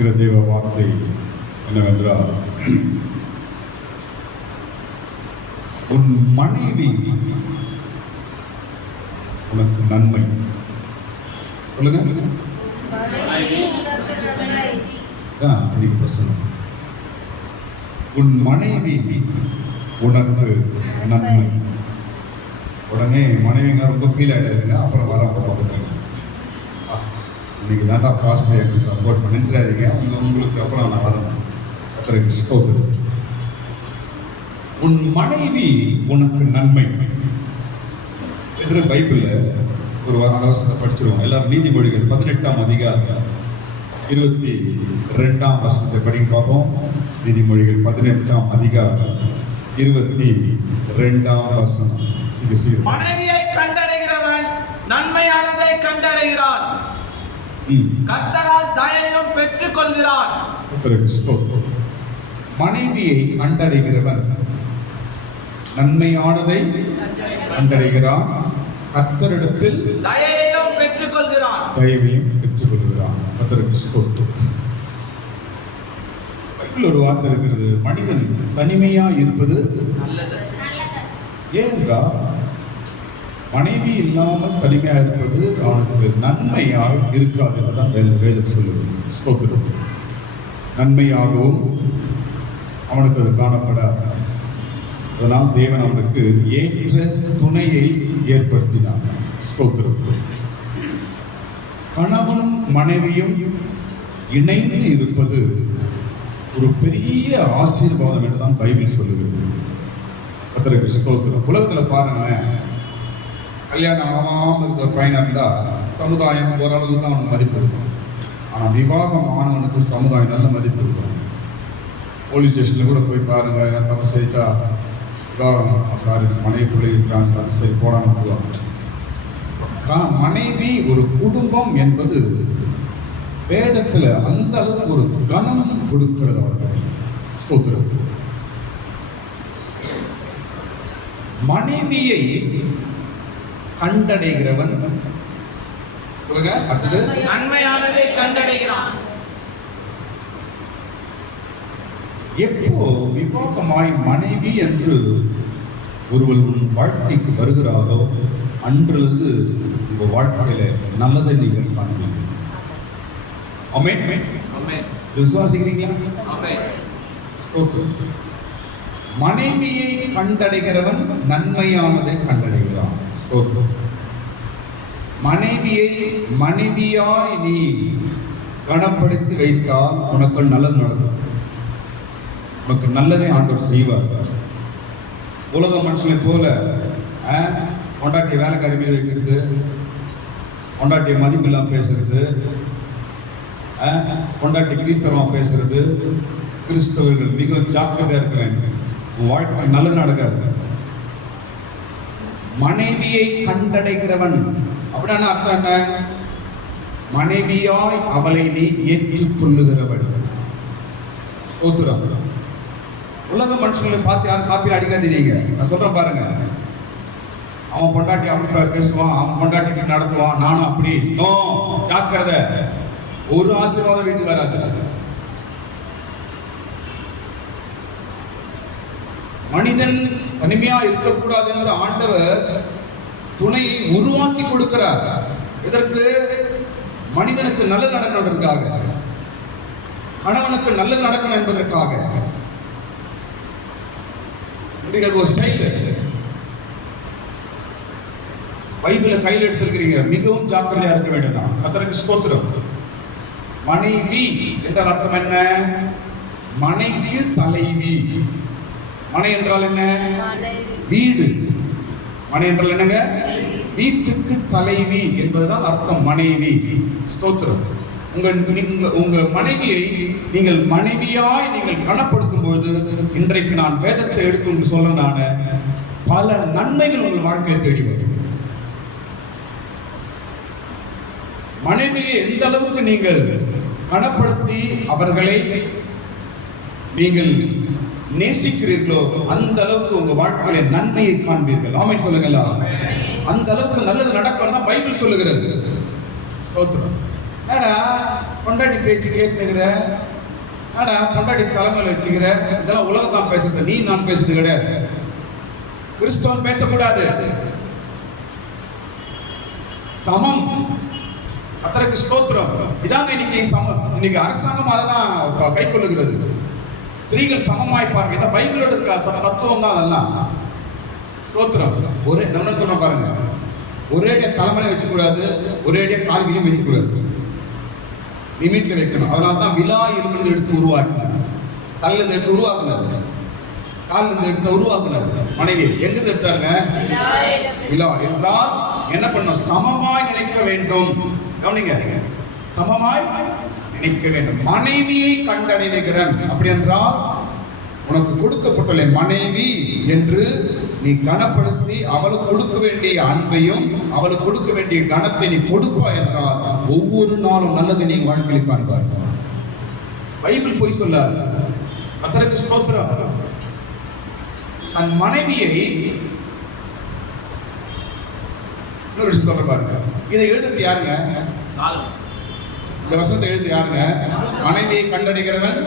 இருக்கிற தேவ வார்த்தை என்னவென்றால், உன் மனைவி உனக்கு நன்மை. சொல்லுங்க. இன்னைக்கு பிரசனம். உன் மனைவி உனக்கு நன்மை. உடனே மனைவிங்க ரொம்ப ஃபீல் ஆகிட்டாருங்க. அப்புறம் வர இன்னைக்கு தாண்டா பாஸ்டர் எனக்கு சப்போர்ட் பண்ணிச்சிடாதீங்க, உங்களுக்கு அப்புறம் நான் வரேன். அப்புறம் ஸ்தோத்திரம். உன் மனைவி உனக்கு நன்மை என்று பைபிளில் ஒரு வசனத்தை படிச்சிருவோம். எல்லாரும் நீதிமொழிகள் 18ஆம் அதிகாரம் 22ஆம் வசனத்தை படிக்க பார்ப்போம். நீதிமொழிகள் 18ஆம் அதிகாரம் 22ஆம் வசனம். மனைவியை கண்டடைகிறவன் நன்மையானதை கண்டடைகிறான், கர்த்தரால் தயையும் பெற்றுக் கொள்கிறான். மனைவியை கண்டடைகிறவன் நன்மையானதை கண்டடைகிறான், கர்த்தரிடத்தில் தயையும் பெற்றுக் கொள்கிறான். தயவையும் பெற்றுக் கொள்கிறான். ஒரு வார்த்தை இருக்கிறது, மனிதன் தனிமையா இருப்பது நல்லது. ஏனென்றால் மனைவி இல்லாமல் தனிமையா இருப்பது அவனுக்கு நன்மையாக இருக்காது என்றுதான் வேதம் சொல்லுது. ஸ்தோத்திரம். நன்மையாகவும் அவனுக்கு அது காணப்படாது. அதனால் தேவன் அவனுக்கு ஏற்ற துணையை ஏற்படுத்தினார். ஸ்தோத்திரம். கணவனும் மனைவியும் இணைந்து இருப்பது ஒரு பெரிய ஆசீர்வாதம் என்றுதான் பைபிள் சொல்லுகிறது. கர்த்தருக்கு ஸ்தோத்திரம். உலகத்தில் பாருங்களேன், கல்யாணம் ஆகாமல் இருக்கிற பையனாக இருந்தால் சமுதாயம் ஓரளவுக்கு தான் அவனுக்கு மதிப்பு இருக்கும். ஆனால் விவாகம் ஆனவனுக்கு சமுதாயம் நல்ல மதிப்பு இருக்கும். போலீஸ் ஸ்டேஷனில் கூட போய் பாருங்க, தப்பு செய்தா சாரி மனைவி பிள்ளை இருக்கிறான் சார், சரி போடாமல் போவாங்க. மனைவி ஒரு குடும்பம் என்பது வேதத்தில் அந்த அளவுக்கு ஒரு கனம் கொடுக்கிறது அவர்கள். ஸ்தோத்திரம். மனைவியை கண்டடைகிறவன் சொல்லுங்க, அடுத்தது நன்மையானதை கண்டடைகிறான். எப்போ விவாகமாய் மனைவி என்று ஒருவன் வாழ்க்கைக்கு வருகிறாரோ அன்றிலிருந்து உங்க வாழ்க்கையில நல்லதை நீங்கள் காண்பீங்க. ஆமென். ஆமென். விசுவாசிக்கிறீங்களா? ஆமென். ஸ்தோத்திரம். மனைவியை கண்டடைகிறவன் நன்மையானதை கண்டடைகிறான். ஸ்தோத்திரம். மனைவியை மனைவியாய் நீ கனப்படுத்தி வைத்தால் உனக்கு நல்லது நடக்கும். உனக்கு நல்லதே ஆண்டவர் செய்வார். உலக மனுஷனை போல கொண்டாட்டிய வேலைக்காரி மீது வைக்கிறது, கொண்டாட்டிய மதிப்பு இல்லாமல் பேசுறது, கொண்டாட்டி கீர்த்தனமாக பேசுறது, கிறிஸ்தவர்கள் மிகவும் ஜாக்கிரதையா இருக்கிறேன். உன் வாழ்க்கை நல்லது நடக்காது. மனைவியை கண்டடைகிறவன் அப்படின்னா அர்த்தம் என்ன? மனைவியாய் அவளை நீ ஏற்றுக்கொள்ளுகிறவன். ஸ்தோத்திரம். உலக மனுஷங்களை பார்த்து யாரும் காப்பியில் அடிக்காதீங்க. நான் சொல்றேன் பாருங்க, அவன் பொண்டாட்டி அப்படி பேசுவான், அவன் பொண்டாட்டி நடத்துவான், நானும் அப்படி. நோ, ஜாக்கிரதை. ஒரு ஆசீர்வாதம் வீட்டுக்கு வராது. மனிதன் தனிமையா இருக்கக்கூடாது என்ற ஆண்டவர் துணையை உருவாக்கி கொடுக்கிறார். இதற்கு மனிதனுக்கு நல்லது நடக்கணுன்றதுக்காக, கணவனுக்கு நல்லது நடக்கணும் என்பதற்காக. ஒரு ஸ்டைல் பைபிளை கையில் எடுத்திருக்கிறீங்க, மிகவும் ஜாக்கிரதையா இருக்க வேண்டும். தான் கர்த்தருக்கு ஸ்தோத்திரம். மனைவி என்றால் அர்த்தம் என்ன? மனைவிக்கு தலைவி. மனை என்றால் என்ன? வீடு. மனை என்றால் என்னங்க? வீட்டுக்கு தலைவி என்பதுதான் அர்த்தம் மனைவி. ஸ்தோத்திரம். உங்க மனைவியை நீங்கள் மனைவியாய் நீங்கள் கனப்படுத்தும் பொழுது, இன்றைக்கு நான் வேதத்தை எடுத்து சொல்றேன், பல நன்மைகள் உங்கள் வாழ்க்கையை தேடி வரும். மனைவியை எந்த அளவுக்கு நீங்கள் கனப்படுத்தி அவர்களை நீங்கள் நேசிக்கிறீர்களோ அந்த அளவுக்கு உங்க வாழ்க்கையில நன்மையை காண்பீர்கள். ஆமென் சொல்லுங்களா? அந்த அளவுக்கு நல்லது நடக்கும் தான் பைபிள் சொல்லுகிறது. ஸ்தோத்திரம். பொண்டாட்டி பேச்சு கேட்டுக்கிற, ஆனா பொண்டாட்டி தலைமையில் வச்சுக்கிற, இதெல்லாம் உலகத்தான் பேசுறது, நீ நான் பேசுறது கிடையாது. கிறிஸ்தவன் பேசக்கூடாது. சமம். கர்த்தருக்கு ஸ்தோத்திரம். இதாங்க இன்னைக்கு அரசாங்கம் அதெல்லாம் கை கொள்ளுகிறது. ஸ்திரீகள் சமமாய் பாருங்க. இந்த பைபிளோட தத்துவம் தான் அதெல்லாம். ஸ்தோத்திரம். ஒரே நம்ம சொல்ல பாருங்க, ஒரேடியா தலைமையில வச்சுக்கூடாது, ஒரேடியா கால்களையும் வைக்கக்கூடாது, லிமிட்ல வைக்கணும். அதனால தான் விலா எலும்புல எடுத்து உருவாக்கினார். தலையில இருந்து எடுத்து உருவாக்குனாரு, காலில் இருந்து எடுத்து உருவாக்குனாரு. மனைவி எங்கிருந்து எடுத்தாருங்க? விலா என்றால் என்ன பண்ணும்? சமமாய் நினைக்க வேண்டும். கவனிங்க, சமமாய் நினைக்க வேண்டும். மனைவியை கண்டடைகிறேன் அப்படி என்றால் உனக்கு கொடுக்கப்பட்டுள்ள மனைவி என்று நீ கனப்படுத்தி அவளுக்கு கொடுக்க வேண்டிய அன்பையும் அவளுக்கு கொடுக்க வேண்டிய கனத்தை நீ கொடுப்பா என்றால் ஒவ்வொரு நாளும் நல்லது நீ வாழ்க்கையில் காண்பார். பைபிள் போய் சொல்லார். கர்த்தருக்கு ஸ்தோத்திரம். தன் மனைவியை இன்னொரு விஷயம் சொல்ற பாருங்க. இதை எழுதுறது யாருங்க? இந்த வசனத்தை எழுது யாருங்க? மனைவியை கண்டடைகிறவன்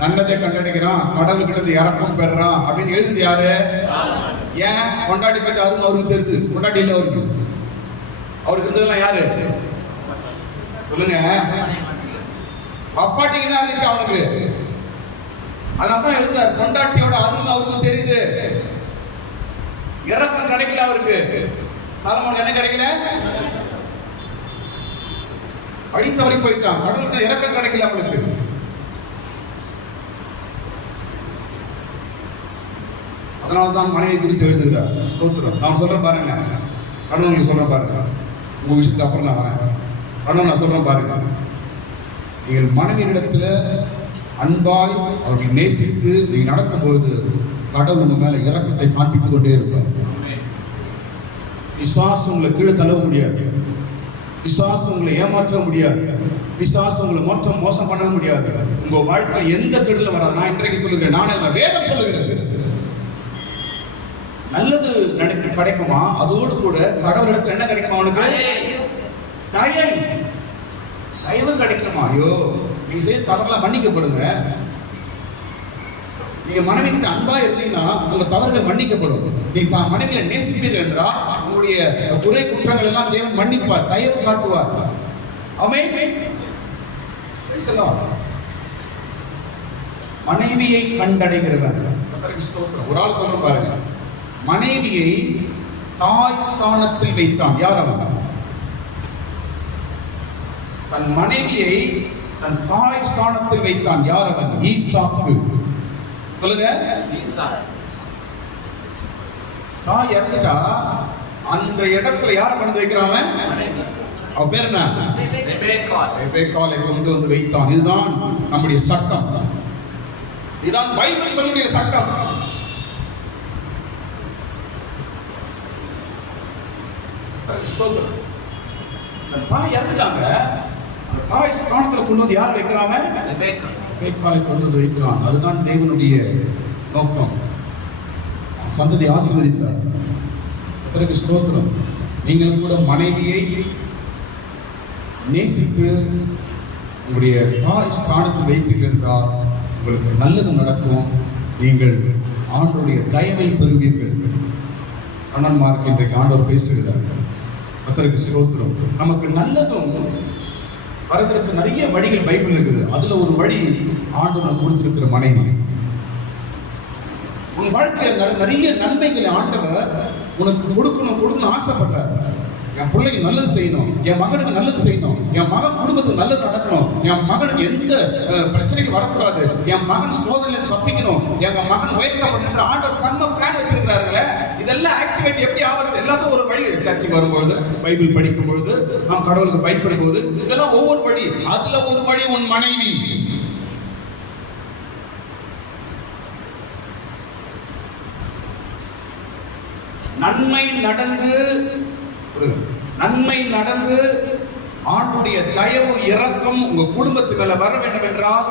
நல்லதை கண்டடைக்கிறான், கடவுள்கிட்ட இறக்கம் பெறான் அப்படின்னு எழுதுது யாரு? ஏன்? கொண்டாடி பற்றி அருமை அவருக்கு தெரியுது. கொண்டாடி இல்லை அவருக்கு இருந்ததெல்லாம் யாரு சொல்லுங்க? அப்பாட்டிக்கு தான் இருந்துச்சு அவனுக்கு. அதனால தான் எழுதுறாரு, கொண்டாட்டியோட அருமை அவருக்கு தெரியுது. இறக்கம் கிடைக்கல அவருக்கு. சாலமோன் என்ன கிடைக்கல? அடித்தவரை போயிட்டான். கடவுள்கிட்ட இறக்கம் கிடைக்கல அவனுக்கு. அதனால தான் மனைவி குறித்து எழுதுகிறார். ஸ்தோத்திரம். நான் சொல்றேன் பாருங்க, கணவனுக்கு சொல்றேன் பாருங்க, உங்க விஷயத்துக்கு அப்புறம் நான் வரேன். கணவன் நான் சொல்றேன் பாருங்க, நீங்கள் மனைவியிடத்துல அன்பாய் அவர்கள் நேசித்து நீ நடக்கும்போது கடவுள் உங்க மேல இரக்கத்தை காண்பித்துக் கொண்டே இருப்பார். விசுவாசம் உங்களை கீழே தள்ள முடியாது, விசுவாசம் உங்களை ஏமாற்ற முடியாது, விசுவாசம் உங்களை மோசம் பண்ண முடியாது. உங்க வாழ்க்கையில் எந்த கெடுதலும் வராது. நான் இன்றைக்கு சொல்லுகிறேன், நான் என்ன வேதம் சொல்லுகிறது, நல்லது கிடைக்குமா? அதோடு கூட கடவுள் இடத்துல என்ன கிடைக்குமா? அவனுக்கு தயவு கிடைக்குமா? ஐயோ, நீங்க செய்ய தவறுலாம் மன்னிக்கப்படுங்க. நீங்க மனைவி கிட்ட அன்பா இருந்தீங்கன்னா உங்க தவறுகள் மன்னிக்கப்படும். நீங்க மனைவியை நேசிப்பீர்கள் என்றால் உங்களுடைய குறை குற்றங்கள் எல்லாம் தேவன் மன்னிப்பார், தயவு காட்டுவார். ஆமென். மனைவியை கண்டடைகிறவன். ஒரு ஆள் சொல்ற பாருங்க, மனைவியை தாய் ஸ்தானத்தில் வைத்தான். யார் அவன்? தன் மனைவியை தன் தாய் ஸ்தானத்தில் வைத்தான். யார் அவன்? ஈசாக்கு. சொல்லுங்க. தாய் இறந்துட்டா அந்த இடத்துல யார கொண்டு வைக்கிறான்? அவ பேர் என்ன? ரெபெக்காளை கொண்டு வந்து வைத்தான். இதுதான் நம்முடைய சட்டம், இதுதான் பைபிள் சொல்லக்கூடிய சட்டம். தாய் இறந்துட்டாங்க, அந்த தாய் ஸ்தானத்துல கொண்டு வந்து யார் வைக்கிறாங்க? ரெபெக்காளை கொண்டு வந்து வைக்கிறான். அதுதான் தேவனுடைய நோக்கம். சந்ததி ஆசீர்வதித்தார். கர்த்தருக்கு ஸ்தோத்திரம். நீங்களும் கூட மனைவியை நேசித்து உங்களுடைய தாய் ஸ்தானத்தில் வைப்பீர்கள் என்றால் உங்களுக்கு நல்லது நடக்கும். நீங்கள் ஆண்டோடைய தயவை பெறுவீர்கள். அண்ணன்மாருக்கு இன்றைக்கு ஆண்டவர் பேசுகிறார். கர்த்தருக்கு ஸ்தோத்திரம். நமக்கு நல்லதும் வரதற்கு நிறைய வழிகள் பைபிள் இருக்குது. அதுல ஒரு வழி ஆண்டவர் கொடுத்திருக்கிற மனைவி. உன் வாழ்க்கையில நிறைய நன்மைகளை ஆண்டவர் உனக்கு கொடுக்கணும் ஆசைப்பட்டார். என் பிள்ளைக்கு நல்லது செய்யணும், என் மகனுக்கு நல்லது செய்யணும், என் மகன் குடும்பத்துக்கு நல்லது நடக்கணும், என் மகனுக்கு எந்த பிரச்சனைகள் வரக்கூடாது, என் மகன் சோதனையில தப்பிக்கணும், என் மகன் உயர்த்தப்பட்ட ஆண்டவர் சம்ம பிளான் வச்சிருக்கிறார்களே. இதெல்லாம் ஆக்டிவேட் எப்படி ஆகிறது? எல்லாத்துக்கும் ஒரு வழி. சர்ச்சுக்கு வரும்பொழுது, பைபிள் படிக்கும் பொழுது, நாம் கடவுளுக்கு பயப்படும் போது, இதெல்லாம் ஒவ்வொரு வழி. அதுல ஒரு வழி உன் மனைவி. நன்மை நடந்து ஆண்டுடைய தயவு இரக்கம் உங்க குடும்பத்து மேல வர வேண்டும் என்றால்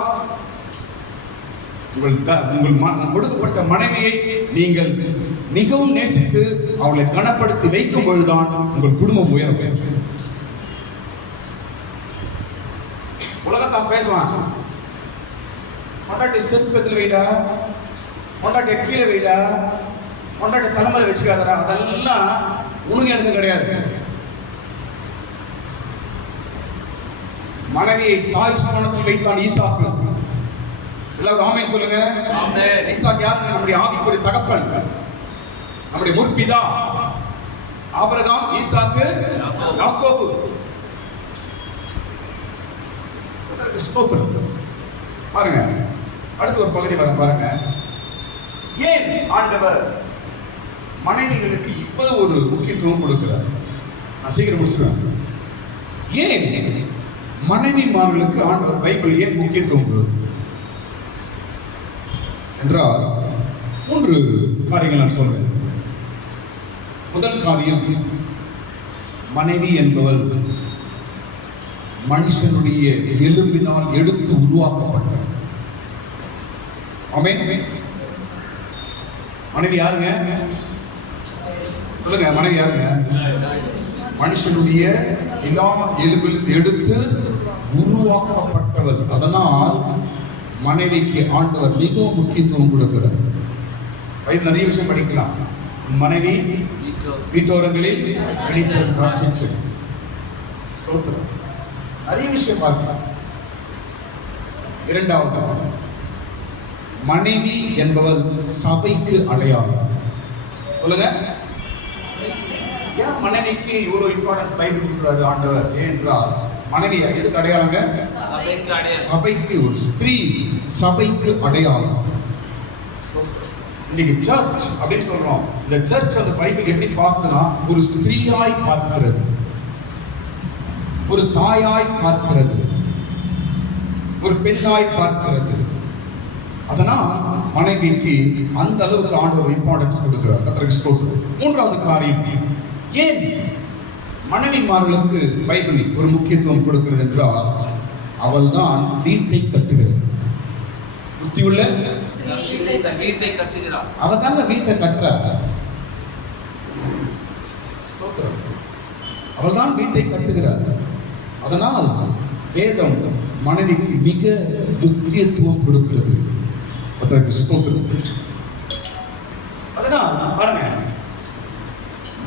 உங்கள் கொடுக்கப்பட்ட மனைவியை நீங்கள் மிகவும் நேசித்து அவளை கனப்படுத்தி வைக்கும் பொழுதுதான் உங்கள் குடும்பம் உயரும். அவன் பேசுவான். பொண்டாட்டி செருப்பத்தில் வைடா, பொண்டாட்டி கீழே வைடா, பொண்டாட்டி தலைமையில வச்சுக்காதரா, அதெல்லாம் உனக்கு எனக்கு கிடையாது. மனைவியை தாய் ஸ்தானத்தில் வைத்தான் ஈசாக்கு. எல்லாரும் ஆமென் சொல்லுங்க. ஆமென். ஈசாக்கு யாருங்க? நம்முடைய ஆவிக்குரிய தகப்பன், நம்முடைய முற்பிதா. ஆபிரகாம், ஈசாக்கு, யாக்கோபு. ஸ்தோத்திரம். பாருங்க, அடுத்து ஒரு பகுதி வர பாருங்க. ஏன் ஆண்டவர் மனைவிகளுக்கு இவ்வளவு ஒரு முக்கியத்துவம் கொடுக்கிறார்? நான் சீக்கிரம் முடிச்சிருவேன். ஏன் மனைவிமார்களுக்கு ஆண்டவர் பைபிள் ஏன் முக்கியத்துவம் கொடுக்கிறார் என்றால் 3 காரியங்கள் நான் சொல்றேன். முதல் காரியம், மனைவி என்பவள் மனுஷனுடைய எலும்பினால் எடுத்து உருவாக்கப்பட்டார். ஆமென். மனைவி யாருங்க? சொல்லுங்க, மனைவி யாருங்க? மனுஷனுடைய எல்லா எலும்பிலிருந்து எடுத்து உருவாக்கப்பட்டவள். அதனால் மனைவிக்கு ஆண்டவர் மிகவும் முக்கியத்துவம் கொடுக்கிறார். நிறைய விஷயம் படிக்கலாம். மனைவி வீட்டோரங்களில் அடித்தரும் திராட்சை. நிறைய விஷயம் பார்க்கலாம். இரண்டாவது, மனைவி என்பவள் சபைக்கு அடையாளம். சொல்லுங்க, ஏன் மனைவிக்கு இவ்வளவு இம்பார்ட்டன்ஸ் பைபிள் கொடுக்கிறாரு ஆண்டவர்? ஏனென்றால் மனைவி எதுக்கு அடையாளங்க? சபைக்கு. ஒரு ஸ்திரீ சபைக்கு அடையாளம். இன்னைக்கு சர்ச் அப்படின்னு சொல்றோம். இந்த சர்ச் அந்த பைபிள் எப்படி பார்க்குதுன்னா, ஒரு ஸ்திரீயாய் பார்க்கிறது, ஒரு தாயாய் பார்க்கிறது, ஒரு பெண்ணாய் பார்க்கிறது. அதனால் மனைவிக்கு அந்த அளவுக்கு ஆண்டவர் இம்பார்ட்டன்ஸ் கொடுக்கிறார். கர்த்தருக்கு ஸ்தோத்திரம். மூன்றாவது காரியம், ஏன் மனைவிமார்களுக்கு பைபிள் ஒரு முக்கியத்துவம் கொடுக்கிறது என்றால், அவள் தான் வீட்டை கட்டுகிறது. புத்தியுள்ள வீட்டை கட்டுகிறார். அவ தாங்க வீட்டை கட்டுறார். அவள் தான் வீட்டை கட்டுகிறார். அதனால் வேதம் மனைவிக்கு மிக முக்கியத்துவம் கொடுக்கிறது. அதனால் பாருங்க,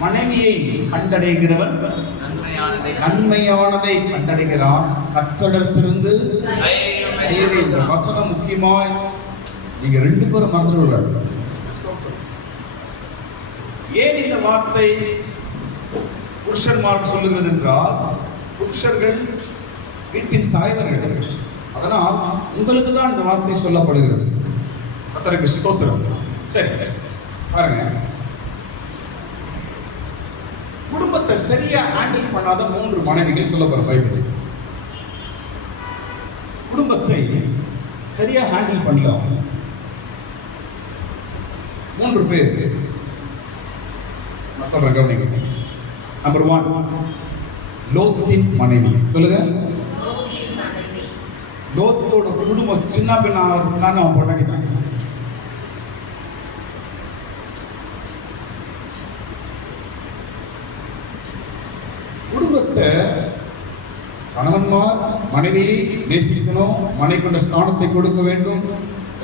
மனைவியை கண்டடைகிறவன் நன்மையானதை கண்டடைகிறான். கர்த்தரிடத்திலிருந்து இந்த வசனம் முக்கியமாய் நீங்க 2 பேரும் மறந்துடுவார். ஏன் இந்த வார்த்தை புருஷன்மார் சொல்லுகிறது என்றால், புருஷர்கள் வீட்டின் தலைவர்கள். அதனால் உங்களுக்கு தான் இந்த வார்த்தை சொல்லப்படுகிறது. கர்த்தருக்கு ஸ்தோத்திரம். சரி, பாருங்க, குடும்பத்தை சரியா ஹேண்டில் பண்ணாத 3 மனைவிகள் சொல்லப்படுற பைபிள். குடும்பத்தை சரியா ஹேண்டில் பண்ணலாம் 3 பேர். நான் சொல்றேன், கவனிங்க. நம்பர் 1, லோத்தின் மனைவி. சொல்லுங்க. லோத்தோட குடும்பம் சின்ன பின்ன அவன் பொண்டாட்டிதான். குடும்பத்தை கணவன்மார் மனைவியை நேசிக்கணும், மனை கொண்ட ஸ்தானத்தை கொடுக்க வேண்டும்,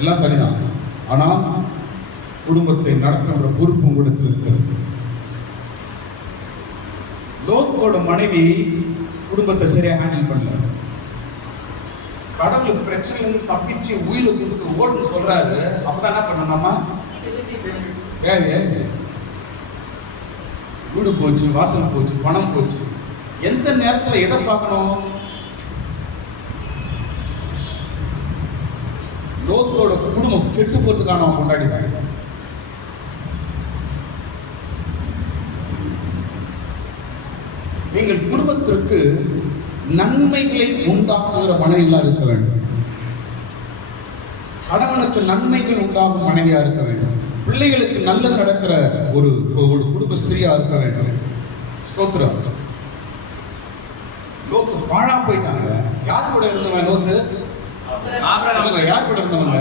எல்லாம் சரிதான். ஆனால் குடும்பத்தை நடத்துகின்ற பொறுப்பு உங்களிடத்தில் இருக்கிறது. லோத்தோட மனைவி குடும்பத்தை சரியா ஹேண்டில் பண்ணல. கடவுள் பிரச்சனையிலிருந்து தப்பிச்சு உயிரை கொடுத்து ஓடுன்னு சொல்றாரு. அப்பதான் என்ன பண்ணணுமா? வீடு போச்சு, வாசல் போச்சு, பணம் போச்சு. எந்த நேரத்தில் எதை பார்க்கணும்? லோத்தோட குடும்பம் கெட்டு போறதுக்கான கொண்டாடினாங்க. நீங்கள் குடும்பத்திற்கு நன்மைகளை உண்டாக்குகிற மனைவியா இருக்க வேண்டும். கணவனுக்கு நன்மைகள் உண்டாகும் மனைவியா இருக்க வேண்டும். பிள்ளைகளுக்கு நல்லது நடக்கிற ஒரு குடும்ப ஸ்திரியா இருக்க வேண்டும். ஸ்தோத்திரம். லோத்து பாழா போயிட்டாங்க. யார் கூட இருந்தவன் லோத்து? ஆபிரகாம். யார் கூட இருந்தவங்க?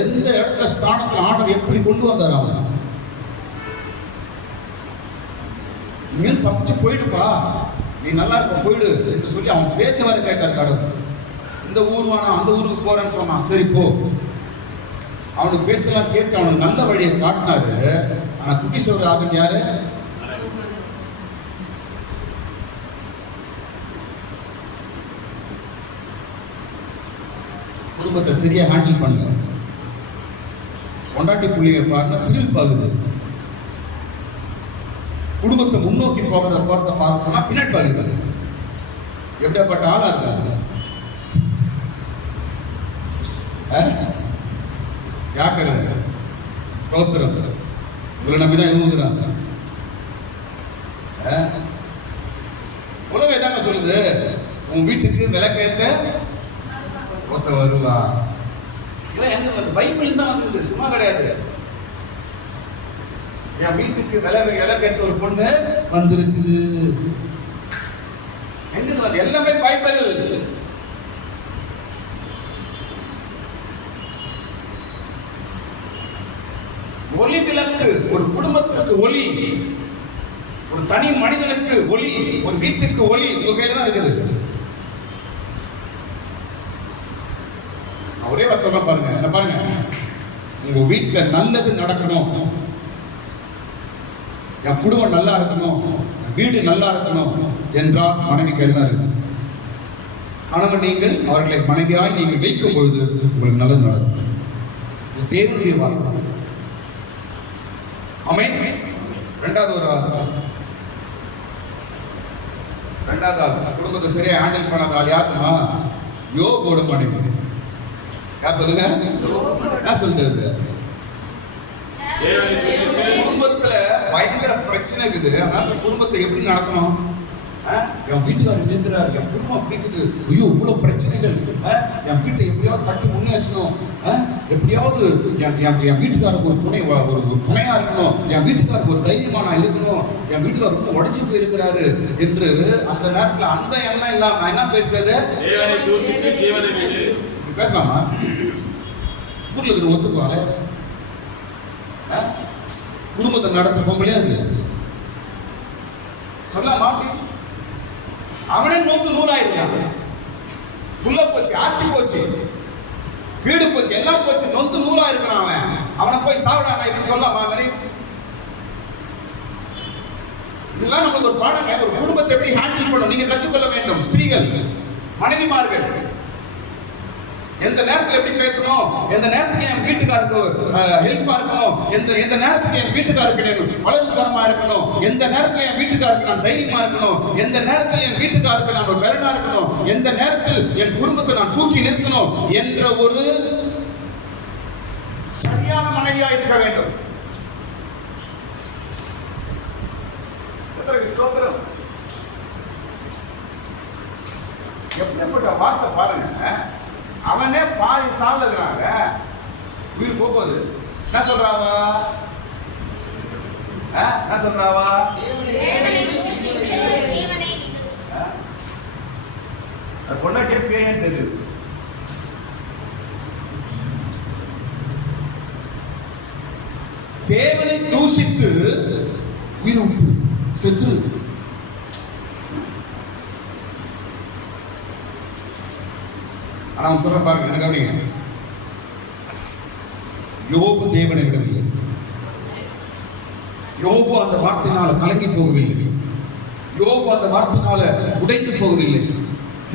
எந்த இடத்துல ஸ்தானத்துல ஆண்டவர் எப்படி கொண்டு வந்தார்? அவன் இங்கிருந்து தப்பிச்சு போயிடுப்பா, நீ நல்லா இருக்க, போயிடு என்று சொல்லி அவன் பேச்ச வர கேட்டார் கடவுள். இந்த ஊர் வேணாம், அந்த ஊருக்கு போறேன்னு சொன்னான். சரி போ. அவனுக்கு பேச்செல்லாம் கேட்டு அவனுக்கு நல்ல வழியை காட்டினாரு. ஆனா குட்டி சோறு ஆகும் யாரு? குடும்பத்தை சரியா ஹேண்டில் பண்ணல. கொண்டாட்டி புள்ளிங்க பாருங்க திரில் பாகுது. குடும்பத்தை முன்னோக்கி போகிறத பார்க்க சொன்னா பின்னாடி பாகுது. எப்படியாப்பட்ட ஆளா இருக்காங்க? ஜாக்கிரதை. ஸ்தோத்திரம். உங்களை நம்பிதான் இவங்க உலகம் எதாங்க சொல்லுது? உன் வீட்டுக்கு விளக்கேத்த ஒருத்த வருவா. இதெல்லாம் எங்க வந்து? பைபிள் தான் வந்தது, சும்மா கிடையாது. என் வீட்டுக்கு விளக்கேத்த ஒரு பொண்ணு வந்திருக்குது. எங்க வந்து? எல்லாமே பைபிள். ஒளி விளக்கு ஒரு குடும்பத்திற்கு ஒளி, ஒரு தனி மனிதனுக்கு ஒளி, ஒரு வீட்டுக்கு ஒளி உங்க கையில தான் இருக்குது. ஒரே வார்த்தை சொல்ல பாருங்க, என்ன பாருங்க, உங்க வீட்டுல நல்லது நடக்கணும், என் குடும்பம் நல்லா இருக்கணும், வீடு நல்லா இருக்கணும் என்றால் மனைவி கையில் தான் இருக்கு. கணவன் நீங்கள் அவர்களை மனைவியாய் நீங்கள் வைக்கும் பொழுது உங்களுக்கு நல்லது நடக்கும். இது தேவனுடைய வார்த்தை. ஆமென். இரண்டாவது குடும்பத்தை சரியா ஹேண்டில் பண்ணாத ஆள் யாருமா? யோபோட மனைவி. யார் சொல்லுங்க? என்ன சொல்றது? குடும்பத்துல பயங்கர பிரச்சனை இருக்குது. அதனால குடும்பத்தை எப்படி நடத்தணும்? என் வீட்டுக்காரர் இருக்கிறார், என் குடும்பம் அப்படி இருக்குது, ஐயோ இவ்வளவு பிரச்சனைகள், என் வீட்டை எப்படியாவது கட்டி முன்னேற்றணும், எப்படியாவது என் வீட்டுக்காரருக்கு ஒரு துணையா இருக்கணும், என் வீட்டுக்காரருக்கு ஒரு தைரியமா நான் இருக்கணும், என் வீட்டுக்காரர் ரொம்ப உடைஞ்சு போயிருக்கிறாரு என்று அந்த நேரத்துல அந்த எண்ணம் இல்லாம நான் என்ன பேசுறது? பேசலாமா? ஊர்ல இருக்கிற ஒத்துக்குவாங்க. குடும்பத்தை நடத்த பொம்பளையா அது சொல்லலாமா? அவனே 100 ஆயிருக்கான். புள்ள போச்சு, ஆஸ்தி போச்சு, வீடு போச்சு, எல்லாம் போச்சு, 100 இருக்கிறான். அவனை போய் சாப்பிடாம இப்படி சொல்லலாமா? இதெல்லாம் நமக்கு ஒரு பாடங்க. ஒரு குடும்பத்தை எப்படி ஹேண்டில் பண்ணணும் நீங்க கற்றுக்கொள்ள வேண்டும். ஸ்திரீகள், மனைவிமார்கள் எந்த நேரத்தில் எப்படி பேசணும், எந்த நேரத்துக்கு என் வீட்டுக்காருக்கு ஹெல்ப்பா இருக்கணும், எந்த நேரத்துக்கு என் வீட்டுக்காருக்கு வலதுகரமா இருக்கணும், எந்த நேரத்தில் என் வீட்டுக்காருக்கு நான் தைரியமா இருக்கணும், எந்த நேரத்தில் என் வீட்டுக்காருக்கு நான் ஒரு பலனா இருக்கணும், எந்த நேரத்தில் என் குடும்பத்தை நான் தூக்கி நிற்கணும் என்ற ஒரு சரியான மனைவியா இருக்க வேண்டும். எப்படிப்பட்ட வார்த்தை பாருங்க. அவனே பாதி சாப்பிடுறாங்க, உயிர் போகுது. என்ன சொல்றாவா? என்ன சொல்றாவா? பொண்ணை கேட்பேன்னு தெரியுது. தேவனை தூஷித்து உயிர் விட்டு செத்து. ஆனா அவன் சொல்ற பாருங்க, என்ன கவனிங்க. யோபு தேவனை விடவில்லை. யோபு அந்த வார்த்தையினால கலங்கி போகவில்லை. யோபு அந்த வார்த்தையினால உடைந்து போகவில்லை.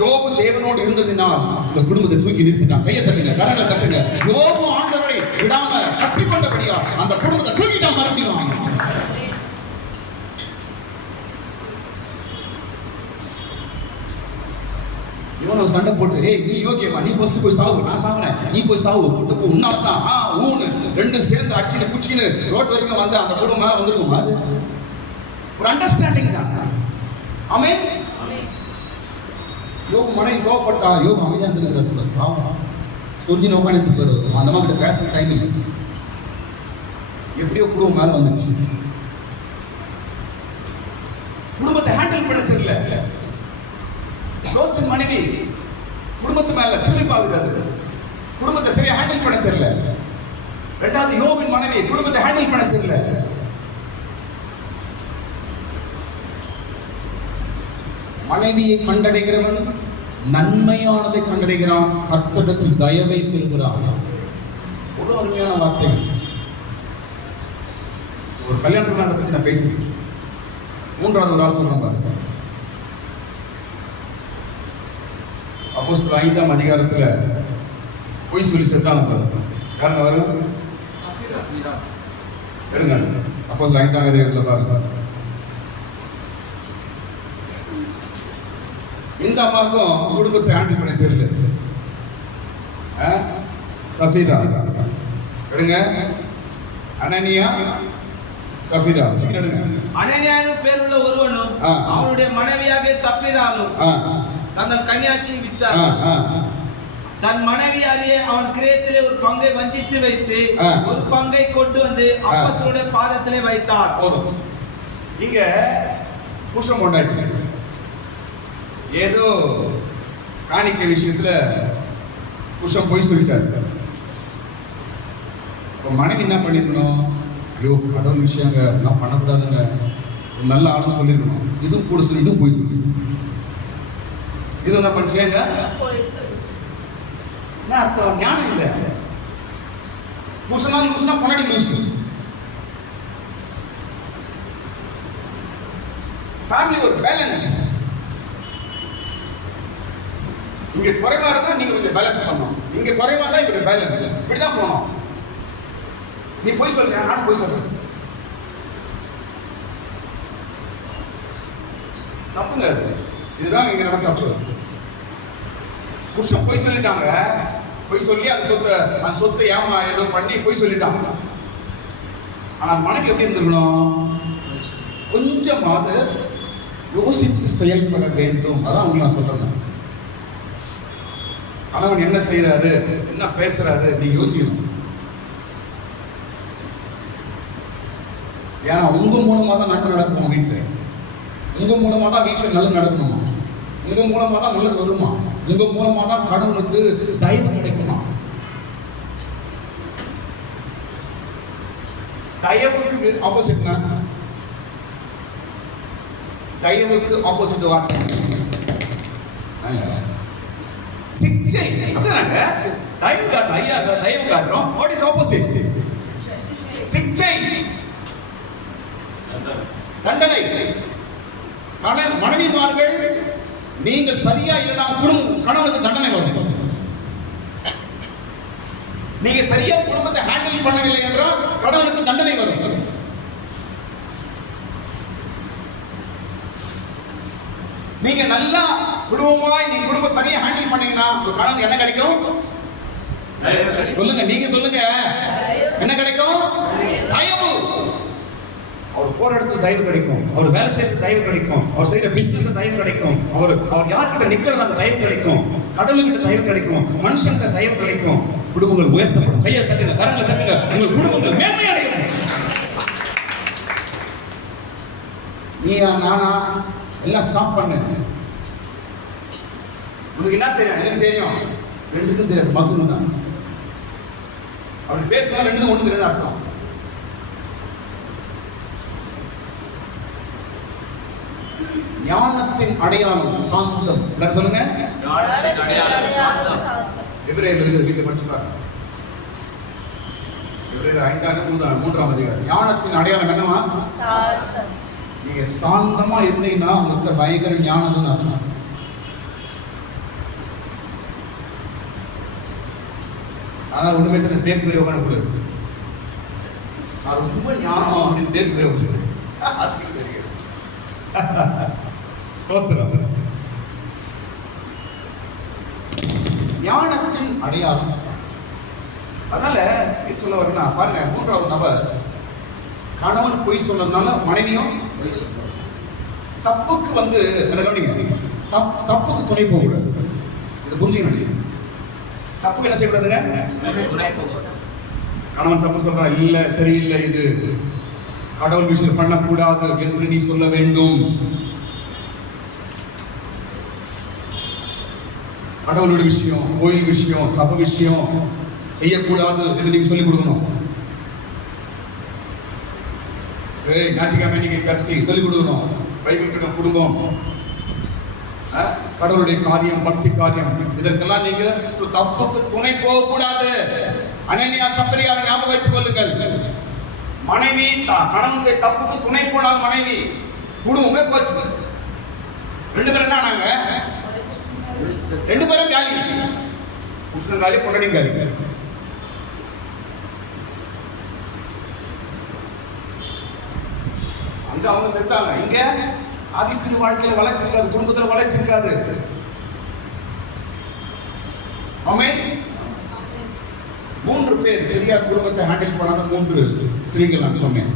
யோபு தேவனோடு இருந்ததினால் இந்த குடும்பத்தை தூக்கி நிறுத்திட்டான். கையை தட்டுங்க, கரங்களை தட்டுங்க. யோபு ஆண்டவரை விடாம கட்டி கொண்டபடியா அந்த குடும்பத்தை தூக்கிட்டான். மறுபடியும் இவனை சண்டை போட்டு, ஏய் நீ யோகியமா, நீ ஃபர்ஸ்ட் போய் சாவு, நான் சாவுறேன், நீ போய் சாவு, கூட்டு போ, உன்னால்தான் ஊன்னு ரெண்டு சேர்ந்து அடிச்சுன்னு குச்சின்னு ரோட் வரைக்கும் வந்து அந்த குடும்பம் மேல வந்திருக்குமா? அது ஒரு அண்டர்ஸ்டாண்டிங் தான். ஆமென். யோபு மனைவி கோவப்பட்டா, யோபு அமைதியா இருந்திருக்கிறார். பாவம் சொல்லி நோக்கானிட்டு போயிரு. அந்த மாதிரி பேசுற டைம் இல்லை. எப்படியோ குடும்பம் மேல வந்துருச்சு. குடும்பத்தை ஹேண்டில் பண்ண தெரியல. லோத்தின் மனைவி குடும்பத்து மேல திரும்பி பாக்குறது. குடும்பத்தை சரியா ஹேண்டில் பண்ண தெரியல. இரண்டாவது யோபின் மனைவி குடும்பத்தை ஹேண்டில் பண்ண தெரியல. மனைவியை கண்டடைகிறவன் நன்மையானதை கண்டடைகிறான், கர்த்தரிடத்தில் தயவை பெறுகிறான். ஒரு அருமையான வார்த்தைகள். ஒரு கல்யாணத்துல அதை பத்தி நான் பேசுறேன். மூன்றாவது ஒரு ஆள் சொல்றேன் பாருங்க. அப்போஸ்தலர் 5ஆம் அதிகாரத்துல பொய் சொல்லி செத்தாங்க பாருங்க. காரணம் வரும் எடுங்க. அப்போஸ்தலர் 5ஆம் அதிகாரத்துல பாருங்க. இந்த அம்மாவுக்கும் குடும்பத்தை ஹேண்டில் பண்ண தெரியல. சஃபீரா எடுங்க. அனனியா சஃபீரா சீக்கிரம் எடுங்க. அனனியானு பேருள்ள ஒருவனும் அவருடைய மனைவியாக சப்பீராலும் தங்கள் கன்னியாட்சியை விட்டார். தன் மனைவியாரே அவன் கிரயத்திலே ஒரு பங்கை வஞ்சித்து வைத்து ஒரு பங்கை கொண்டு வந்து அப்போஸ்தலருடைய பாதத்திலே வைத்தார். போதும். இங்க புருஷன் பொண்டாட்டி ஏதோ காணிக்கை விஷயத்துல புருஷன் போய் சொல்லிட்டாரு. மனைவி என்ன பண்ணிருக்கணும்? ஐயோ கடவுள் விஷயங்க நான் பண்ணக்கூடாதுங்க, ஒரு நல்ல ஆளும் சொல்லிருக்கணும். இதுவும் கூட சொல்லி இதுவும் போய் சொல்லி இது என்ன பண்ணுங்க? என்ன அர்த்தம்? ஞானம் இல்லை. புருஷனா லூசுனா பொண்டாட்டி லூசு. ஃபேமிலி ஒரு பேலன்ஸ். இங்க குறைவா இருந்தா நீங்க கொஞ்சம் பேலன்ஸ் பண்ணணும், இங்க குறைவா இருந்தா இப்படி பேலன்ஸ். இப்படிதான் போகணும். நீ போய் சொல்ற, நான் போய் சொல்றேன், தப்புங்க அது. இதுதான் இங்க நடக்க தப்பு. புருஷன் போய் சொல்லிட்டாங்க, போய் சொல்லி அந்த சொத்தை ஏமா ஏதோ பண்ணி போய் சொல்லிட்டாங்க. ஆனா மனைவி எப்படி இருந்திருக்கணும்? கொஞ்சமாவது யோசித்து செயல்பட வேண்டும். அதான் உங்களுக்கு நான் சொல்றேன். கணவன் என்ன செய்யறாரு, என்ன பேசுறாரு, நீங்க யோசிக்கணும். ஏன்னா உங்க மூலமா தான் நன்மை நடக்குமா வீட்டுல, உங்க மூலமா தான் வீட்டுல நல்லது நடக்கணுமா, உங்க மூலமா தான் நல்லது வருமா, உங்க மூலமா தான் கடவுளுக்கு தயவு கிடைக்குமா. தயவுக்கு ஆப்போசிட், தயவுக்கு ஆப்போசிட் வார்த்தை சிக்ஷை. அப்படினாங்க தயவு காட்டுறோம். ஐயா தயவு காட்டுறோம். What is opposite? சிக்ஷை, தண்டனை. மனைவிமார்கள் நீங்கள் சரியா இல்லைன்னா கணவனுக்கு தண்டனை வரும். நீங்க சரியா குடும்பத்தை ஹேண்டில் பண்ணவில்லை என்றால் கணவனுக்கு தண்டனை வரும். நீங்க நல்லா குடும்பமாய் நீங்க குடும்பம் சரியா ஹேண்டில் பண்ணீங்கன்னா உங்க கணவனுக்கு என்ன கிடைக்கும்? சொல்லுங்க, நீங்க சொல்லுங்க, என்ன கிடைக்கும்? தயவு. அவர் போற இடத்துல தயவு கிடைக்கும், அவர் வேலை செய்யறது தயவு கிடைக்கும், அவர் செய்யற பிசினஸ் தயவு கிடைக்கும், அவர் யார்கிட்ட நிக்கிறது அந்த தயவு கிடைக்கும், கடவுள்கிட்ட தயவு கிடைக்கும், மனுஷன்கிட்ட தயவு கிடைக்கும். குடும்பங்கள் உயர்த்தப்படும். கையை தட்டுங்க, கரங்களை தட்டுங்க, உங்கள் குடும்பங்கள் மேன்மை அடையும். நீயா நானா எல்லாம் ஸ்டாப் பண்ணு. உனக்கு என்ன தெரியும்? எனக்கு தெரியும். ரெண்டுக்கும் தெரியாது, மக்குங்க தான். அப்படி பேசினா ரெண்டுக்கும் ஒண்ணு தெரியாது அர்த்தம். ஞானத்தின் அடையாளம் சாந்தம். எல்லாரும் சொல்லுங்க, எபிரேயர் இருக்குது, வீட்டில் படிச்சு பாருங்க. எபிரேயர் 5:3 அதிகாரம். ஞானத்தின் அடையாளம் என்னவா? நீங்க சாந்தமா இருந்தீங்கன்னா உங்ககிட்ட பயங்கர ஞானம் அர்த்தம். ஆனா ஒண்ணுமே தெரியாது, பேக் பேர் உட்காந்து கூடாது. நான் ரொம்ப ஞானம் அப்படின்னு பேக் பேர் உட்காந்து அதுக்கு சரி. ஞானத்தின் அடையாளம். அதனால என்ன சொல்ல வரேன்னா பாருங்க, மூன்றாவது நபர் கணவன் பொய் சொன்னதுனால மனைவியும் தப்புக்கு கவனிங்க, தப்புக்கு துணை போகக்கூடாது. இது புரிஞ்சுக்கணும். தப்புக்கு என்ன செய்யக்கூடாதுங்க? கணவன் தப்பு சொல்றான், இல்ல சரியில்லை, இது கடவுள் விஷயம் பண்ணக்கூடாது என்று நீ சொல்ல வேண்டும். கடவுளோட விஷயம், கோயில் விஷயம், சபை விஷயம் செய்யக்கூடாது என்று நீங்க சொல்லிக் கொடுக்கணும். ஞாயிற்றுக்கிழமை நீங்க சர்ச்சை சொல்லிக் கொடுக்கணும். பைபிள் குடும்பம் கடவுளுடைய காரியம், பக்தி காரியம், இதற்கெல்லாம் நீங்க தப்புக்கு துணை போக கூடாது. அனனியா சப்ரியாவை ஞாபகம் வைத்துக் கொள்ளுங்கள். மனைவி கணவன் செய்ய தப்புக்கு துணை போனால் மனைவி குடும்பமே போச்சு. 2 பேரும் என்ன ஆனாங்க? 2 பேரும் காலி. புருஷன் காலி, பொண்டாட்டி காலி. அங்க அவங்க செத்தாங்க. இங்க ஆதிக்குரிய வாழ்க்கையில வளர்ச்சி இருக்காது, குடும்பத்துல வளர்ச்சி இருக்காது. ஆமென். 3 பேர் சரியா குடும்பத்தை ஹேண்டில் பண்ணாத 3 ஸ்திரீகள் நான் சொன்னேன்.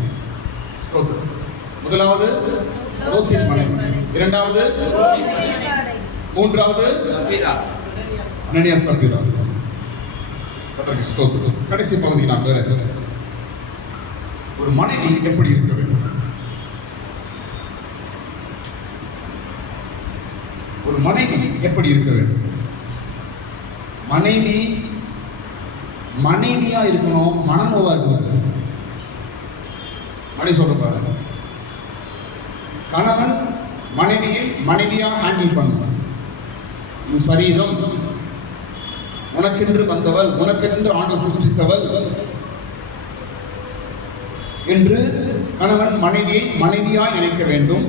ஸ்தோத்திரம். முதலாவது லோத்தின் மனைவி, இரண்டாவது, மூன்றாவது அனனியா சப்ரியா. கர்த்தருக்கு ஸ்தோத்திரம். கடைசி பகுதி நான் வேற, ஒரு மனைவி எப்படி இருக்க வேண்டும்? ஒரு மனைவி எப்படி இருக்க வேண்டும்? மனைவி மனைவியா இருக்கணும், மனநோவா இருக்கணும். மணி சொல்ற பாருங்க, கணவன் மனைவியை மனைவியா ஹேண்டில் பண்ணணும். உன் சரீரம் உனக்கென்று வந்தவள், உனக்கென்று ஆண்டு சிருஷ்டித்தவள் என்று கணவன் மனைவியை மனைவியா நினைக்க வேண்டும்.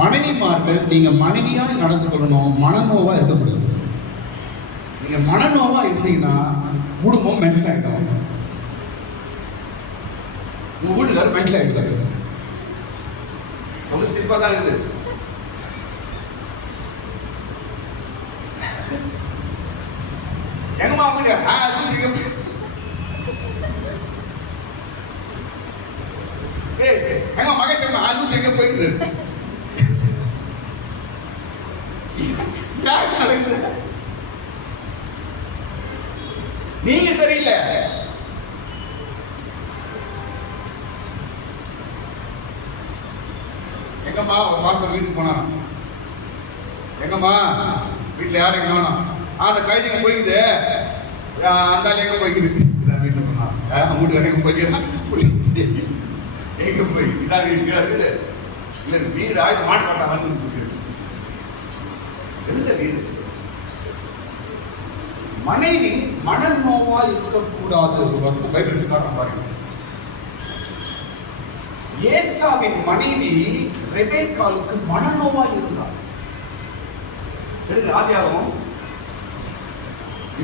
மனைவிமார்கள் நீங்க மனைவியா நடந்து கொள்ளணும், மனநோவா இருக்கக்கூடாது. நீங்க மனநோவா இருந்தீங்கன்னா குடும்பம் மென்டல் ஆகிடும். உங்க வீட்டுக்காரர் மென்டல் ஆகிடுவாரு. சொல்ல சிரிப்பா தான் இருக்குது. எங்கம்மா வீடு தூசிங்க. எங்க மகேஷ் தூசி எங்க போயிடுது? நடக்குது. நீங்க சரியில்லை. எங்கம்மா பாஸ்டர் வீட்டுக்கு போனா, எங்கம்மா வீட்டுல யாரும் எங்க வேணும்? அந்த கழுதிங்க போய்க்குது, அந்த எங்க போய்க்குது? வீட்டுக்கு போனா வீட்டுக்கார எங்க போய்க்கிறான், எங்க போய் இதான் வீடு வீடு இல்ல வீடு ஆயிட்டு மாட்டு மாட்டா வந்து செல்ல வீடு. மனைவி மனநோவா இருக்கக்கூடாது. ஒரு வசனம் பைபிள் காட்டும் பாருங்க. ஏசாவின் மனைவி ரெபேக்காளுக்கு மனநோவா இருந்தார். ஆதியாகமம்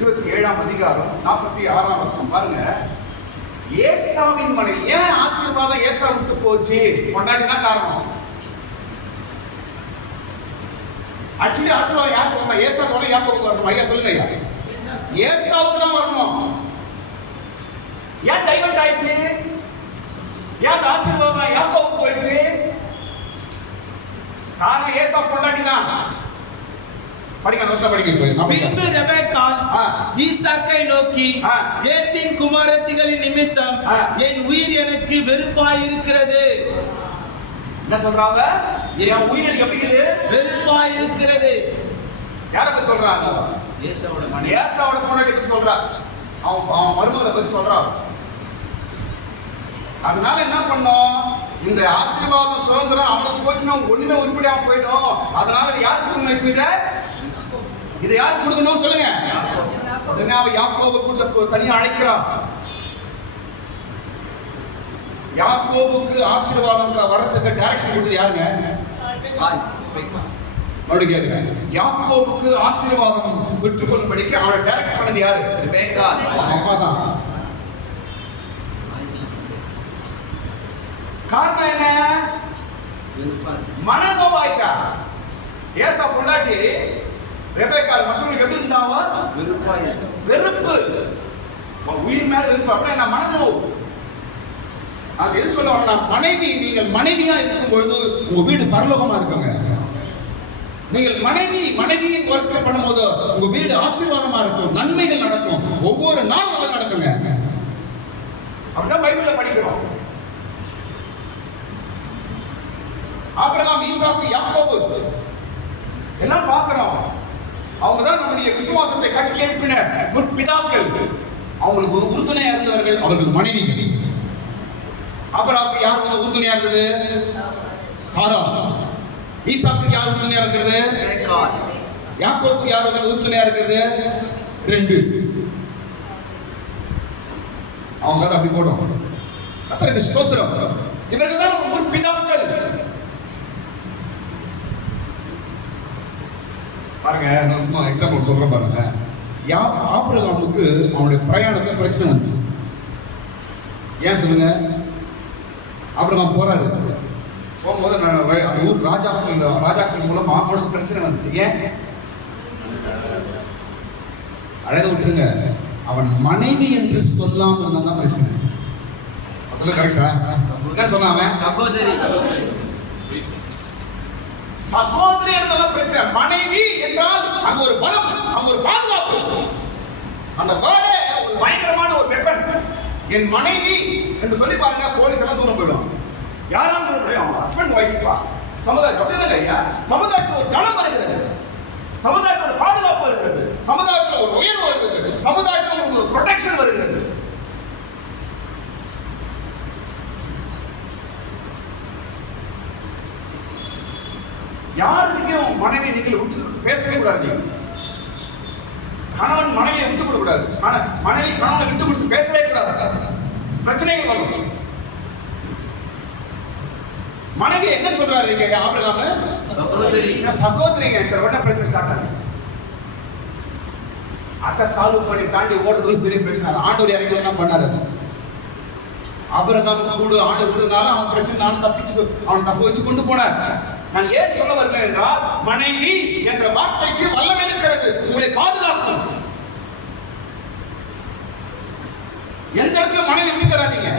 27ஆம் அதிகாரம் 46ஆம் வசனம் பாருங்க. ஏசாவின் மனைவி, ஏன் ஆசீர்வாதம் ஏசாவுக்கு போச்சு? கொண்டாடி தான் காரணம். ஆக்சுவலி ஆசீர்வாதம் யாருக்கு வரணும்? ஏசாவுக்கு வரணும், யாக்கோபுக்கு வரணும்? ஐயா சொல்லுங்க ஐயா. ஏசாவுக்கு தான் வரணும். ஏன் டைவர்ட் ஆயிடுச்சு? ஏன் ஆசீர்வாதம் யாக்கோபுக்கு போயிடுச்சு? காரணம் ஏசா கொண்டாடி தான். படிங்க, நல்லா படிங்க. பின்பு ரெபெக்காள் ஈசாக்கை நோக்கி, ஏத்தின் குமாரத்திகளின் நிமித்தம் என் உயிர் எனக்கு வெறுப்பாய் இருக்கிறது. என்ன சொல்றாங்க? என் உயிர் எனக்கு எப்படி இருக்குது? வெறுப்பாய் இருக்கிறது. யாரை பத்தி சொல்றாங்க? ஏசாவோட மனைவி, ஏசாவோட பொண்டாட்டி பத்தி சொல்றா. அவன் மருமகளை பத்தி சொல்றான். அதனால என்ன பண்ணோம்? இந்த ஆசீர்வாதம் சுதந்திரம் அவனுக்கு போச்சுன்னா ஒண்ணுமே உருப்படியாக போயிடும். அதனால யாருக்கு கொடுக்கணும்? இதை யாருக்கு கொடுக்கணும் சொல்லுங்க. உடனே அவ யாக்கோபு கொடுத்த தனியா அழைக்கிறா. யாக்கோபுக்கு ஆசீர்வாதம் வரத்துக்கு டைரக்ஷன் கொடுத்தது யாருங்க? மறுபடியும் கேட்கிறேன். யாக்கோபுக்கு ஆசீர்வாதம் பெற்றுக்கொள்ளும்படிக்கு அவனை டைரக்ட் பண்ணது யாரு? அம்மா தான். காரணம் என்ன? மனநோவாயிட்டா. ஏசா பொண்டாட்டி ரெபெக்காள் மற்றவங்களுக்கு எப்படி இருந்தாவா? வெறுப்பு. உயிர் மேல வெறுப்பு. அப்படின்னா என்ன? மனநோவு. அது எது சொல்ல வரேன்னா, மனைவி, நீங்கள் மனைவியா இருக்கும் பொழுது உங்க வீடு பரலோகமா இருக்குங்க. நீங்கள் மனைவியின் ஒர்க்க பண்ணும்போது உங்க வீடு ஆசீர்வாதமா இருக்கும், நன்மைகள் நடக்கும், ஒவ்வொரு நாள் நல்லா நடக்குங்க. அப்படிதான் பைபிள்ல படிக்கிறோம். ஆபிரகாம், ஈசாக்கு, யாக்கோபு எல்லாம் பார்க்கிறோம். அவங்க தான் நம்முடைய விசுவாசத்தை கட்டி எழுப்பின முற்பிதாக்கள். அவங்களுக்கு உறுதுணையா இருந்தவர்கள் அவர்கள் மனைவி. ஆபிரகாமுக்கு யார் உறுதுணையா இருந்தது? சாரா. ஈசாக்கு யார் உறுதுணையா இருக்கிறது? யாக்கோபுக்கு யார் உறுதுணையா இருக்கிறது? 2. அவங்க அதை அப்படி போடும். கர்த்தருக்கு ஸ்தோத்திரம். இவர்கள் தான் முற்பிதாக்கள். பாருங்க, நான் சும்மா எக்ஸாம்பிள் சொல்றேன் பாருங்க. ஆபிரகாமுக்கு அவனுடைய பிரயாணத்துல பிரச்சனை வந்துச்சு. ஏன் சொல்லுங்க? ஆபிரகாம் போறாரு, போகும்போது அந்த ஊர் ராஜாக்கள் மூலமா அவனுக்கு பிரச்சனை வந்துச்சு. ஏன்? அழக விட்டுருங்க, அவன் மனைவி என்று சொல்லாம இருந்தா பிரச்சனை. சொல்ல கரெக்டா? என்ன சொன்னாம? சகோதரி. சகோதரி என்றாலும் பிரச்சனை. மனைவி என்றால் அங்க ஒரு பலம், அங்க ஒரு பாதுகாப்பு. அந்த வேர்டே ஒரு பயங்கரமான ஒரு வெப்பன். என் மனைவி என்று சொல்லி பாருங்க, போலீஸ் எல்லாம் தூரம் போயிடும். யாராம் அவங்க ஹஸ்பண்ட் ஒய்ஃபா சமுதாயம் அப்படி இல்லைங்க ஐயா. சமுதாயத்தில் ஒரு கணம் வருகிறது, சமுதாயத்தோட பாதுகாப்பு வருகிறது, சமுதாயத்தில் ஒரு உயர்வு வருகிறது, சமுதாயத்தில் ஒரு ப்ரொடெக்ஷன் வருகிறது. யாருக்கும் மனைவி நீங்கள் விட்டு பேசவே கூடாது. கணவன் மனைவியை விட்டு கொடுக்க கூடாது, மனைவி கணவனை விட்டு கொடுத்து பேசவே கூடாது. பிரச்சனைகள் வரும். மனைவி என்ன சொல்றாரு ஆபிரகாம்? சகோதரி. சகோதரிங்க என்ற உடனே பிரச்சனை ஸ்டார்ட் ஆகுது. அத்தை சால்வ் பண்ணி தாண்டி ஓடுறதுக்கு பெரிய பிரச்சனை. ஆண்டவர் இறங்கி என்ன பண்ணாரு? ஆபிரகாம் கூட ஆண்டு இருந்ததுனால அவன் பிரச்சனை நான் தப்பிச்சு அவன் தப்ப வச்சு கொண்டு போனார். நான் ஏன் சொல்ல வருகிறேன் என்றால், மனைவி என்ற வார்த்தைக்கு வல்லமை இருக்கிறது, உங்களை பாதுகாக்கும். எந்த இடத்துல மனைவி விட்டு தராதீங்க.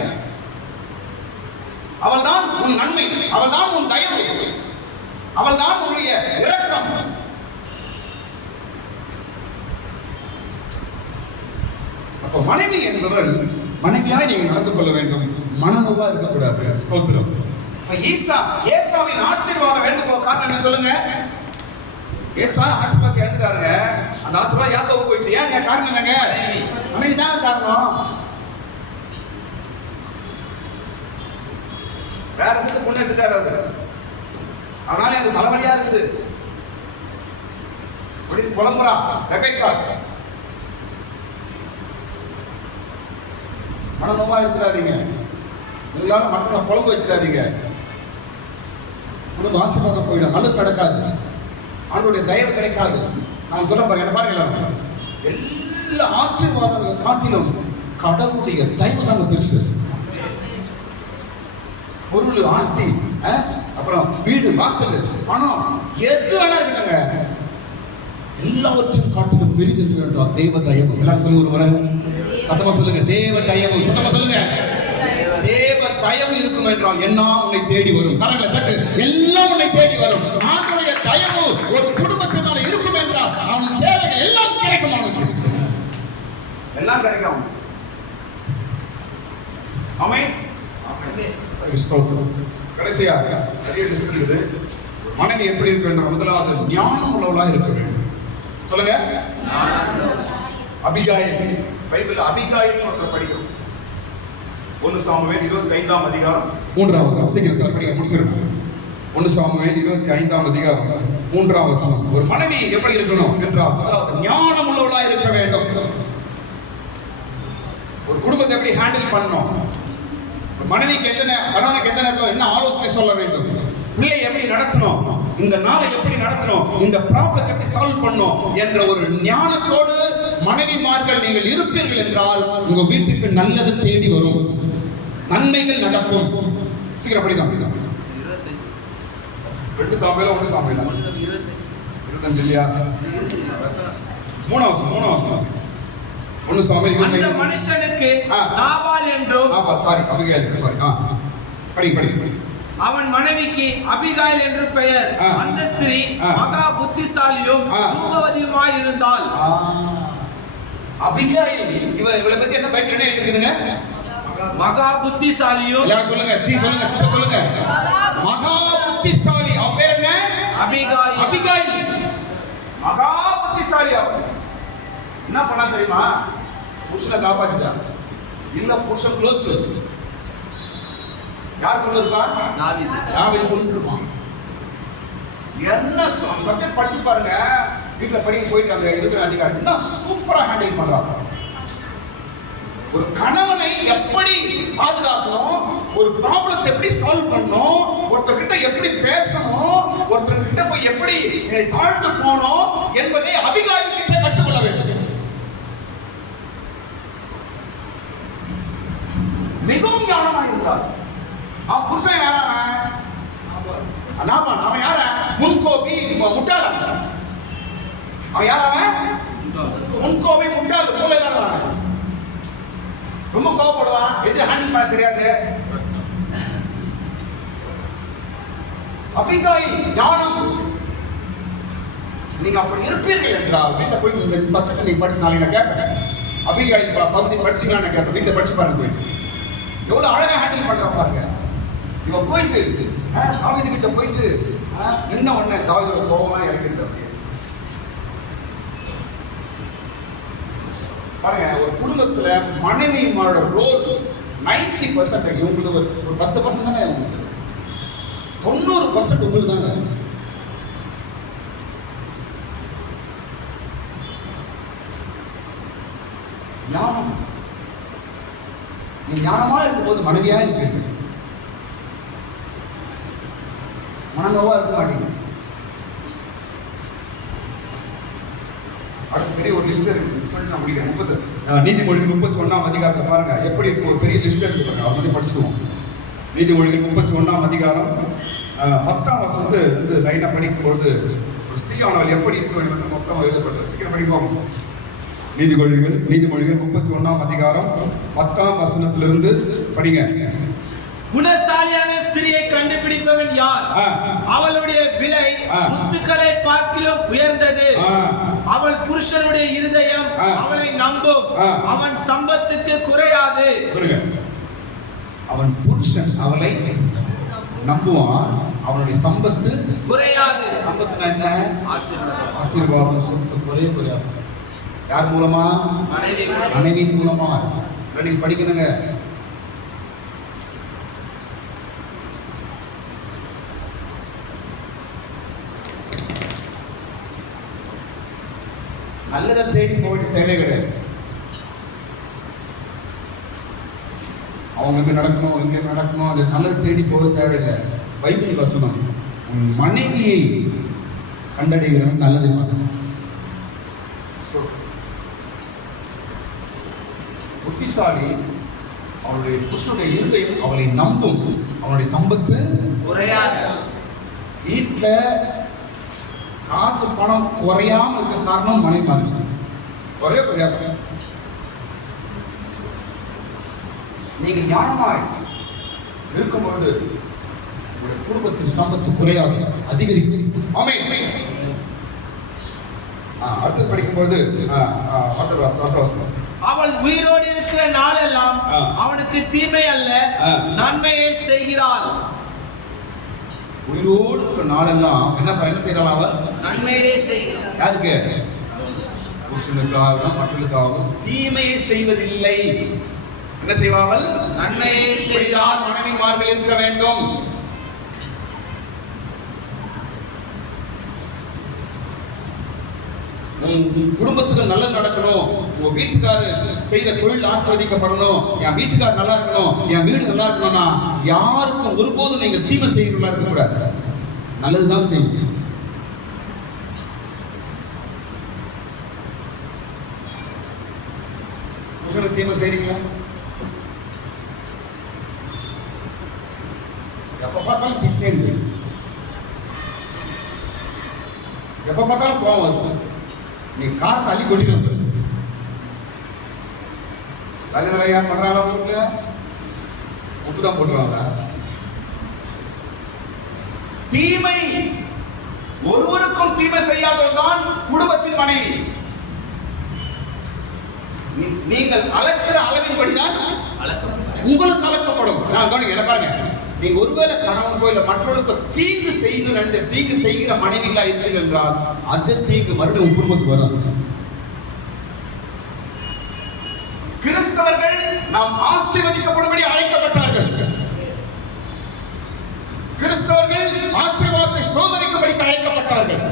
அவள் தான் உன் நன்மை, அவள் தான் உன் தயவு, அவள் தான் உன்னுடைய இரக்கம். அப்ப மனைவி என்பவள் மனைவியாய் நீங்கள் நடந்து கொள்ள வேண்டும், மனநோவா இருக்கக்கூடாது. ஸ்தோத்திரம். ஏசாவின் ஆசீர்வாதம் வேண்டும் காரணம் என்ன சொல்லுங்க? ஏசா ஆசீர்வாதம் எழுந்துட்டாருங்க, அந்த ஆசீர்வாதம் யாக்கோபுக்கு போயிடுச்சு. ஏங்க காரணம் என்னங்க? மனைவி தான் காரணம். வேற எதுக்கு பொண்ணு எடுத்துட்டாரு அவரு, அதனால எனக்கு தலைவலியா இருக்குது அப்படின்னு புலம்புறா ரெபெக்கா. மனநோவா இருக்கிறாதீங்க, உங்களால மற்றவங்க புலம்பு வச்சிடாதீங்க. குடும்ப ஆசீர்வாதம் போயிடும், நல்லது நடக்காது, ஆண்டோடைய தயவு கிடைக்காது. நான் சொல்ல பாருங்க, என்ன பாருங்க, எல்லா ஆசீர்வாதங்கள் காட்டிலும் கடவுளுடைய தயவு தாங்க பெருசு. பொருள், ஆஸ்தி, அப்புறம் வீடு, வாசல், பணம், எது வேணா இருக்கணுங்க, எல்லாவற்றையும் காட்டிலும் பெரிது என்றால் தேவ தயவு. எல்லாரும் சொல்லி ஒரு முறை சத்தமா சொல்லுங்க, தேவ தயவு. சத்தமா சொல்லுங்க, தேவ தயவு இருக்கும் என்றால் எல்லாம் உன்னை தேடி வரும். கரங்களை தட்டு, எல்லாம் உன்னை தேடி வரும். ஆண்டவருடைய தயவு ஒரு குடும்பத்தினால இருக்கும் என்றால் அவன் தேவைகள் எல்லாம் கிடைக்கும், அவனுக்கு எல்லாம் கிடைக்கும். ஆமென். கடைசியா பெரிய லிஸ்ட் இருக்குது. மனைவி எப்படி இருக்க வேண்டும்? முதலாவது ஞானம் உள்ளவளா இருக்க வேண்டும். சொல்லுங்க, அபிகாயில். பைபிள் அபிகாயில் ஒருத்தர் படிக்கிறோம். 1 சாமுவேல் 25ஆம் அதிகாரம் 3ஆம் வசனம். சீக்கிரம் சார் படிக்க முடிச்சிருக்கோம். 1 சாமுவேல் 25ஆம் அதிகாரம் 3ஆம் வசனம். ஒரு மனைவி எப்படி இருக்கணும் என்றால் முதலாவது ஞானம் உள்ளவளா இருக்க வேண்டும். ஒரு குடும்பத்தை எப்படி ஹேண்டில் பண்ணணும், மனைவிக்கு கணவனுக்கு எந்த நேரத்தில் என்ன ஆலோசனை சொல்ல வேண்டும், பிள்ளை எப்படி நடத்தணும், இந்த நாளை எப்படி நடத்தணும், இந்த ப்ராப்ளத்தை எப்படி சால்வ் பண்ணணும் என்ற ஒரு ஞானத்தோடு மனைவிமார்கள் நீங்கள் இருப்பீர்கள் என்றால் உங்க வீட்டுக்கு நல்லது தேடி வரும், நன்மைகள் நடக்கும். சீக்கிரம் படிதான். 2 சாமுவேல் 1 சாமுவேல் 25 இல்லையா? 3 வசனம் 1 சாமுவேல் 25. அந்த மனுஷனுக்கு நாபால் என்றும், சாரி அபிகாயில், சாரி படி. அவன் மனைவிக்கு அபிகாயில் என்று பெயர். அந்த ஸ்திரீ மகா புத்திசாலியும் ரூபவதியுமாய் இருந்தாள். அபிகாயில் இவளை பத்தி என்ன பைபிள் என்ன எழுதிருக்குதுங்க? மகா புத்திசாலியும். எல்லாரும் சொல்லுங்க, ஸ்திரீ சொல்லுங்க, சிஸ்டர் சொல்லுங்க, மகா புத்திசாலி. அவ பேர் என்ன? அபிகாயில். மகா புத்திசாலி. என்ன பண்ணா தெரியுமா? புருஷனை காப்பாத்திட்டா. இல்ல புருஷன் க்ளோஸ். யார் கொண்டு இருப்பா? தாவீது கொண்டு இருப்பான். என்ன சப்ஜெக்ட் படிச்சு பாருங்க. வீட்டுல படிக்க போயிட்டு அங்க இருக்கிற அதிகாரி இன்னும் சூப்பரா ஹேண்டில் பண்றாங்க. ஒரு கணவனை எப்படி பாதுகாக்கணும், ஒரு ப்ராப்ளத்தை எப்படி சால்வ் பண்ணணும், ஒருத்தர்கிட்ட எப்படி பேசணும், ஒருத்தர்கிட்ட போய் எப்படி தாழ்ந்து போகணும் என்பதை அபிகாயில் கிட்ட கற்றுக்கொள்ள வேண்டும். மிகவும் ஞானமாக இருந்தார். அவன் புருஷன் யாரான நாபான். அவன் யார? முன்கோபி முட்டாளன். அவன் யாராவன்? முன்கோபி முட்டாள், மூளை இல்லாதவன். ரொம்ப கோவப்படுவான், எது ஹேண்டில் பண்ண தெரியாது. அபிகாயில் ஞானம். நீங்க அப்படி இருப்பீர்கள் என்றால் வீட்டுல போய் இந்த சப்ஜெக்ட் நீங்க படிச்சு நாளைக்கு நான் கேட்பேன். அபிகாயில் பகுதி படிச்சுக்கலாம் நான் கேட்பேன். வீட்டுல படிச்சு பாருங்க போய் எவ்வளவு அழகா ஹேண்டில் பண்ற பாருங்க. இவன் போயிட்டு தாவீது கிட்ட போயிட்டு நின்ன உடனே தாவீதோட கோபமா இறங்கிட்டு பாருங்க. ஒரு குடும்பத்துல மனைவியோட ரோல் 90% இவங்களுக்கு ஒரு 10% தானே, 90% உங்களுக்கு தாங்க. ஞானம். நீ ஞானமா இருக்கும்போது மனைவியா இருப்பீங்க, மனநோவா இருக்க மாட்டீங்க. அடுத்த பெரிய ஒரு லிஸ்ட் இருக்கு, சொல்லிட்டு நான் முடிக்கிறேன். நீதிமொழிகள் 31ஆம் அதிகாரத்தில் பாருங்க எப்படி இருக்கும். ஒரு பெரிய லிஸ்ட் இருக்கு பாருங்க, அதை வந்து படிச்சுக்குவோம். நீதிமொழிகள் 31ஆம் அதிகாரம் 10ஆம் வசனத்தை வந்து லைனா படிக்கும்போது ஒரு ஸ்திரீயானவள் எப்படி இருக்க வேண்டும் என்று மொத்தம் எழுதப்பட்டது. சீக்கிரம் படிப்போம். நீதிமொழிகள் 31ஆம் அதிகாரம் 10ஆம் வசனத்திலிருந்து படிங்க. குணசாலியான ஸ்திரியை கண்டுபிடிப்பவன் யார்? அவளுடைய விலை முத்துக்களை பார்க்கிலும் உயர்ந்தது. அவள் புருஷனுடைய இருதயம் அவளை நம்பும், அவன் சம்பத்துக்கு குறையாது. அவன் புருஷன் அவளை நம்புவான், அவனுடைய சம்பத்து குறையாது. சம்பத்துனா என்ன? ஆசீர்வாதம். ஆசீர்வாதம். சொத்து குறையாது. யார் மூலமா? மனைவியின் மூலமா. நீங்க படிக்கணுங்க. நல்லதை தேடி போக வேண்டிய தேவை கிடையாது. அவங்க இங்கே நடக்கணும், இங்கே நடக்கணும், அது நல்லது தேடி போக தேவையில்லை. பைபிள் வசனம், உன் மனைவியை கண்டடைகிறவன் நல்லதை பார்க்கணும். புத்திசாலி அவளுடைய புருஷனுடைய இருதயம் அவளை நம்பும், அவனுடைய சம்பத்து குறையாது. வீட்டில் காசு பணம் குறையாம இருக்க காரணம் மனைவி மாதிரி குறையாது. நீங்க ஞானமாய் இருக்கும்போது உங்களுடைய குடும்பத்தின் சம்பத்து குறையாது, அதிகரிக்கும். ஆமென். அடுத்து படிக்கும்போது அவள் உயிரோடு இருக்கிற நாளெல்லாம் அவனுக்கு தீமை அல்ல நன்மையை செய்கிறாள். உயிரோடு இருக்கிற நாளெல்லாம் என்ன செய்யறாள்? அவள் நன்மையை செய்கிறாள். யாருக்கு? புருஷனுக்காகவும் மக்களுக்காகவும் தீமையை செய்வதில்லை. என்ன செய்வாள்? நன்மையை செய்தால். மனைவிமார்கள் இருக்க வேண்டும். குடும்பத்துக்கு நல்லது நடக்கணும், உன் வீட்டுக்காரர் செய்யற தொழில் ஆசீர்வதிக்கப்படணும், என் வீட்டுக்காரர் நல்லா இருக்கணும், என் வீடு நல்லா இருக்கணும்னா யாருக்கும் ஒருபோதும் நீங்க தீமை செய்யறதா இருக்கக்கூடாது, நல்லதுதான் செய்யும். புருஷனுக்கு தீமை செய்றீங்களா? எப்ப பார்த்தாலும் திட்டே இருக்குது, எப்ப பார்த்தாலும் கோவம் வருது. நீ கார் தள்ளி கொட்டிட்டு ராஜநலையா பண்றாங்க, வீட்டுல உப்புதான் போட்டுருவாங்க. தீமை ஒருவருக்கும் தீமை செய்யாதவர்தான் குடும்பத்தின் மனைவி. நீங்கள் அளக்கிற அளவின்படிதான் உங்களுக்கு அளக்கப்படும். நான் கவனிங்க, என்ன பாருங்க, நீங்க ஒருவேளை கணவனுக்கோ இல்ல மற்றவர்களுக்கு தீங்கு செய்து தீங்கு செய்கிற மனைவிகளா இருப்பீர்கள் என்றால் அந்த தீங்கு மறுபடியும் குடும்பத்துக்கு வரும். கிறிஸ்தவர்கள் நாம் ஆசீர்வதிக்கப்படும்படி அழைக்கப்பட்டார்கள். கிறிஸ்தவர்கள் ஆசீர்வாதத்தை சோதனைக்கும்படி அழைக்கப்பட்டார்கள்.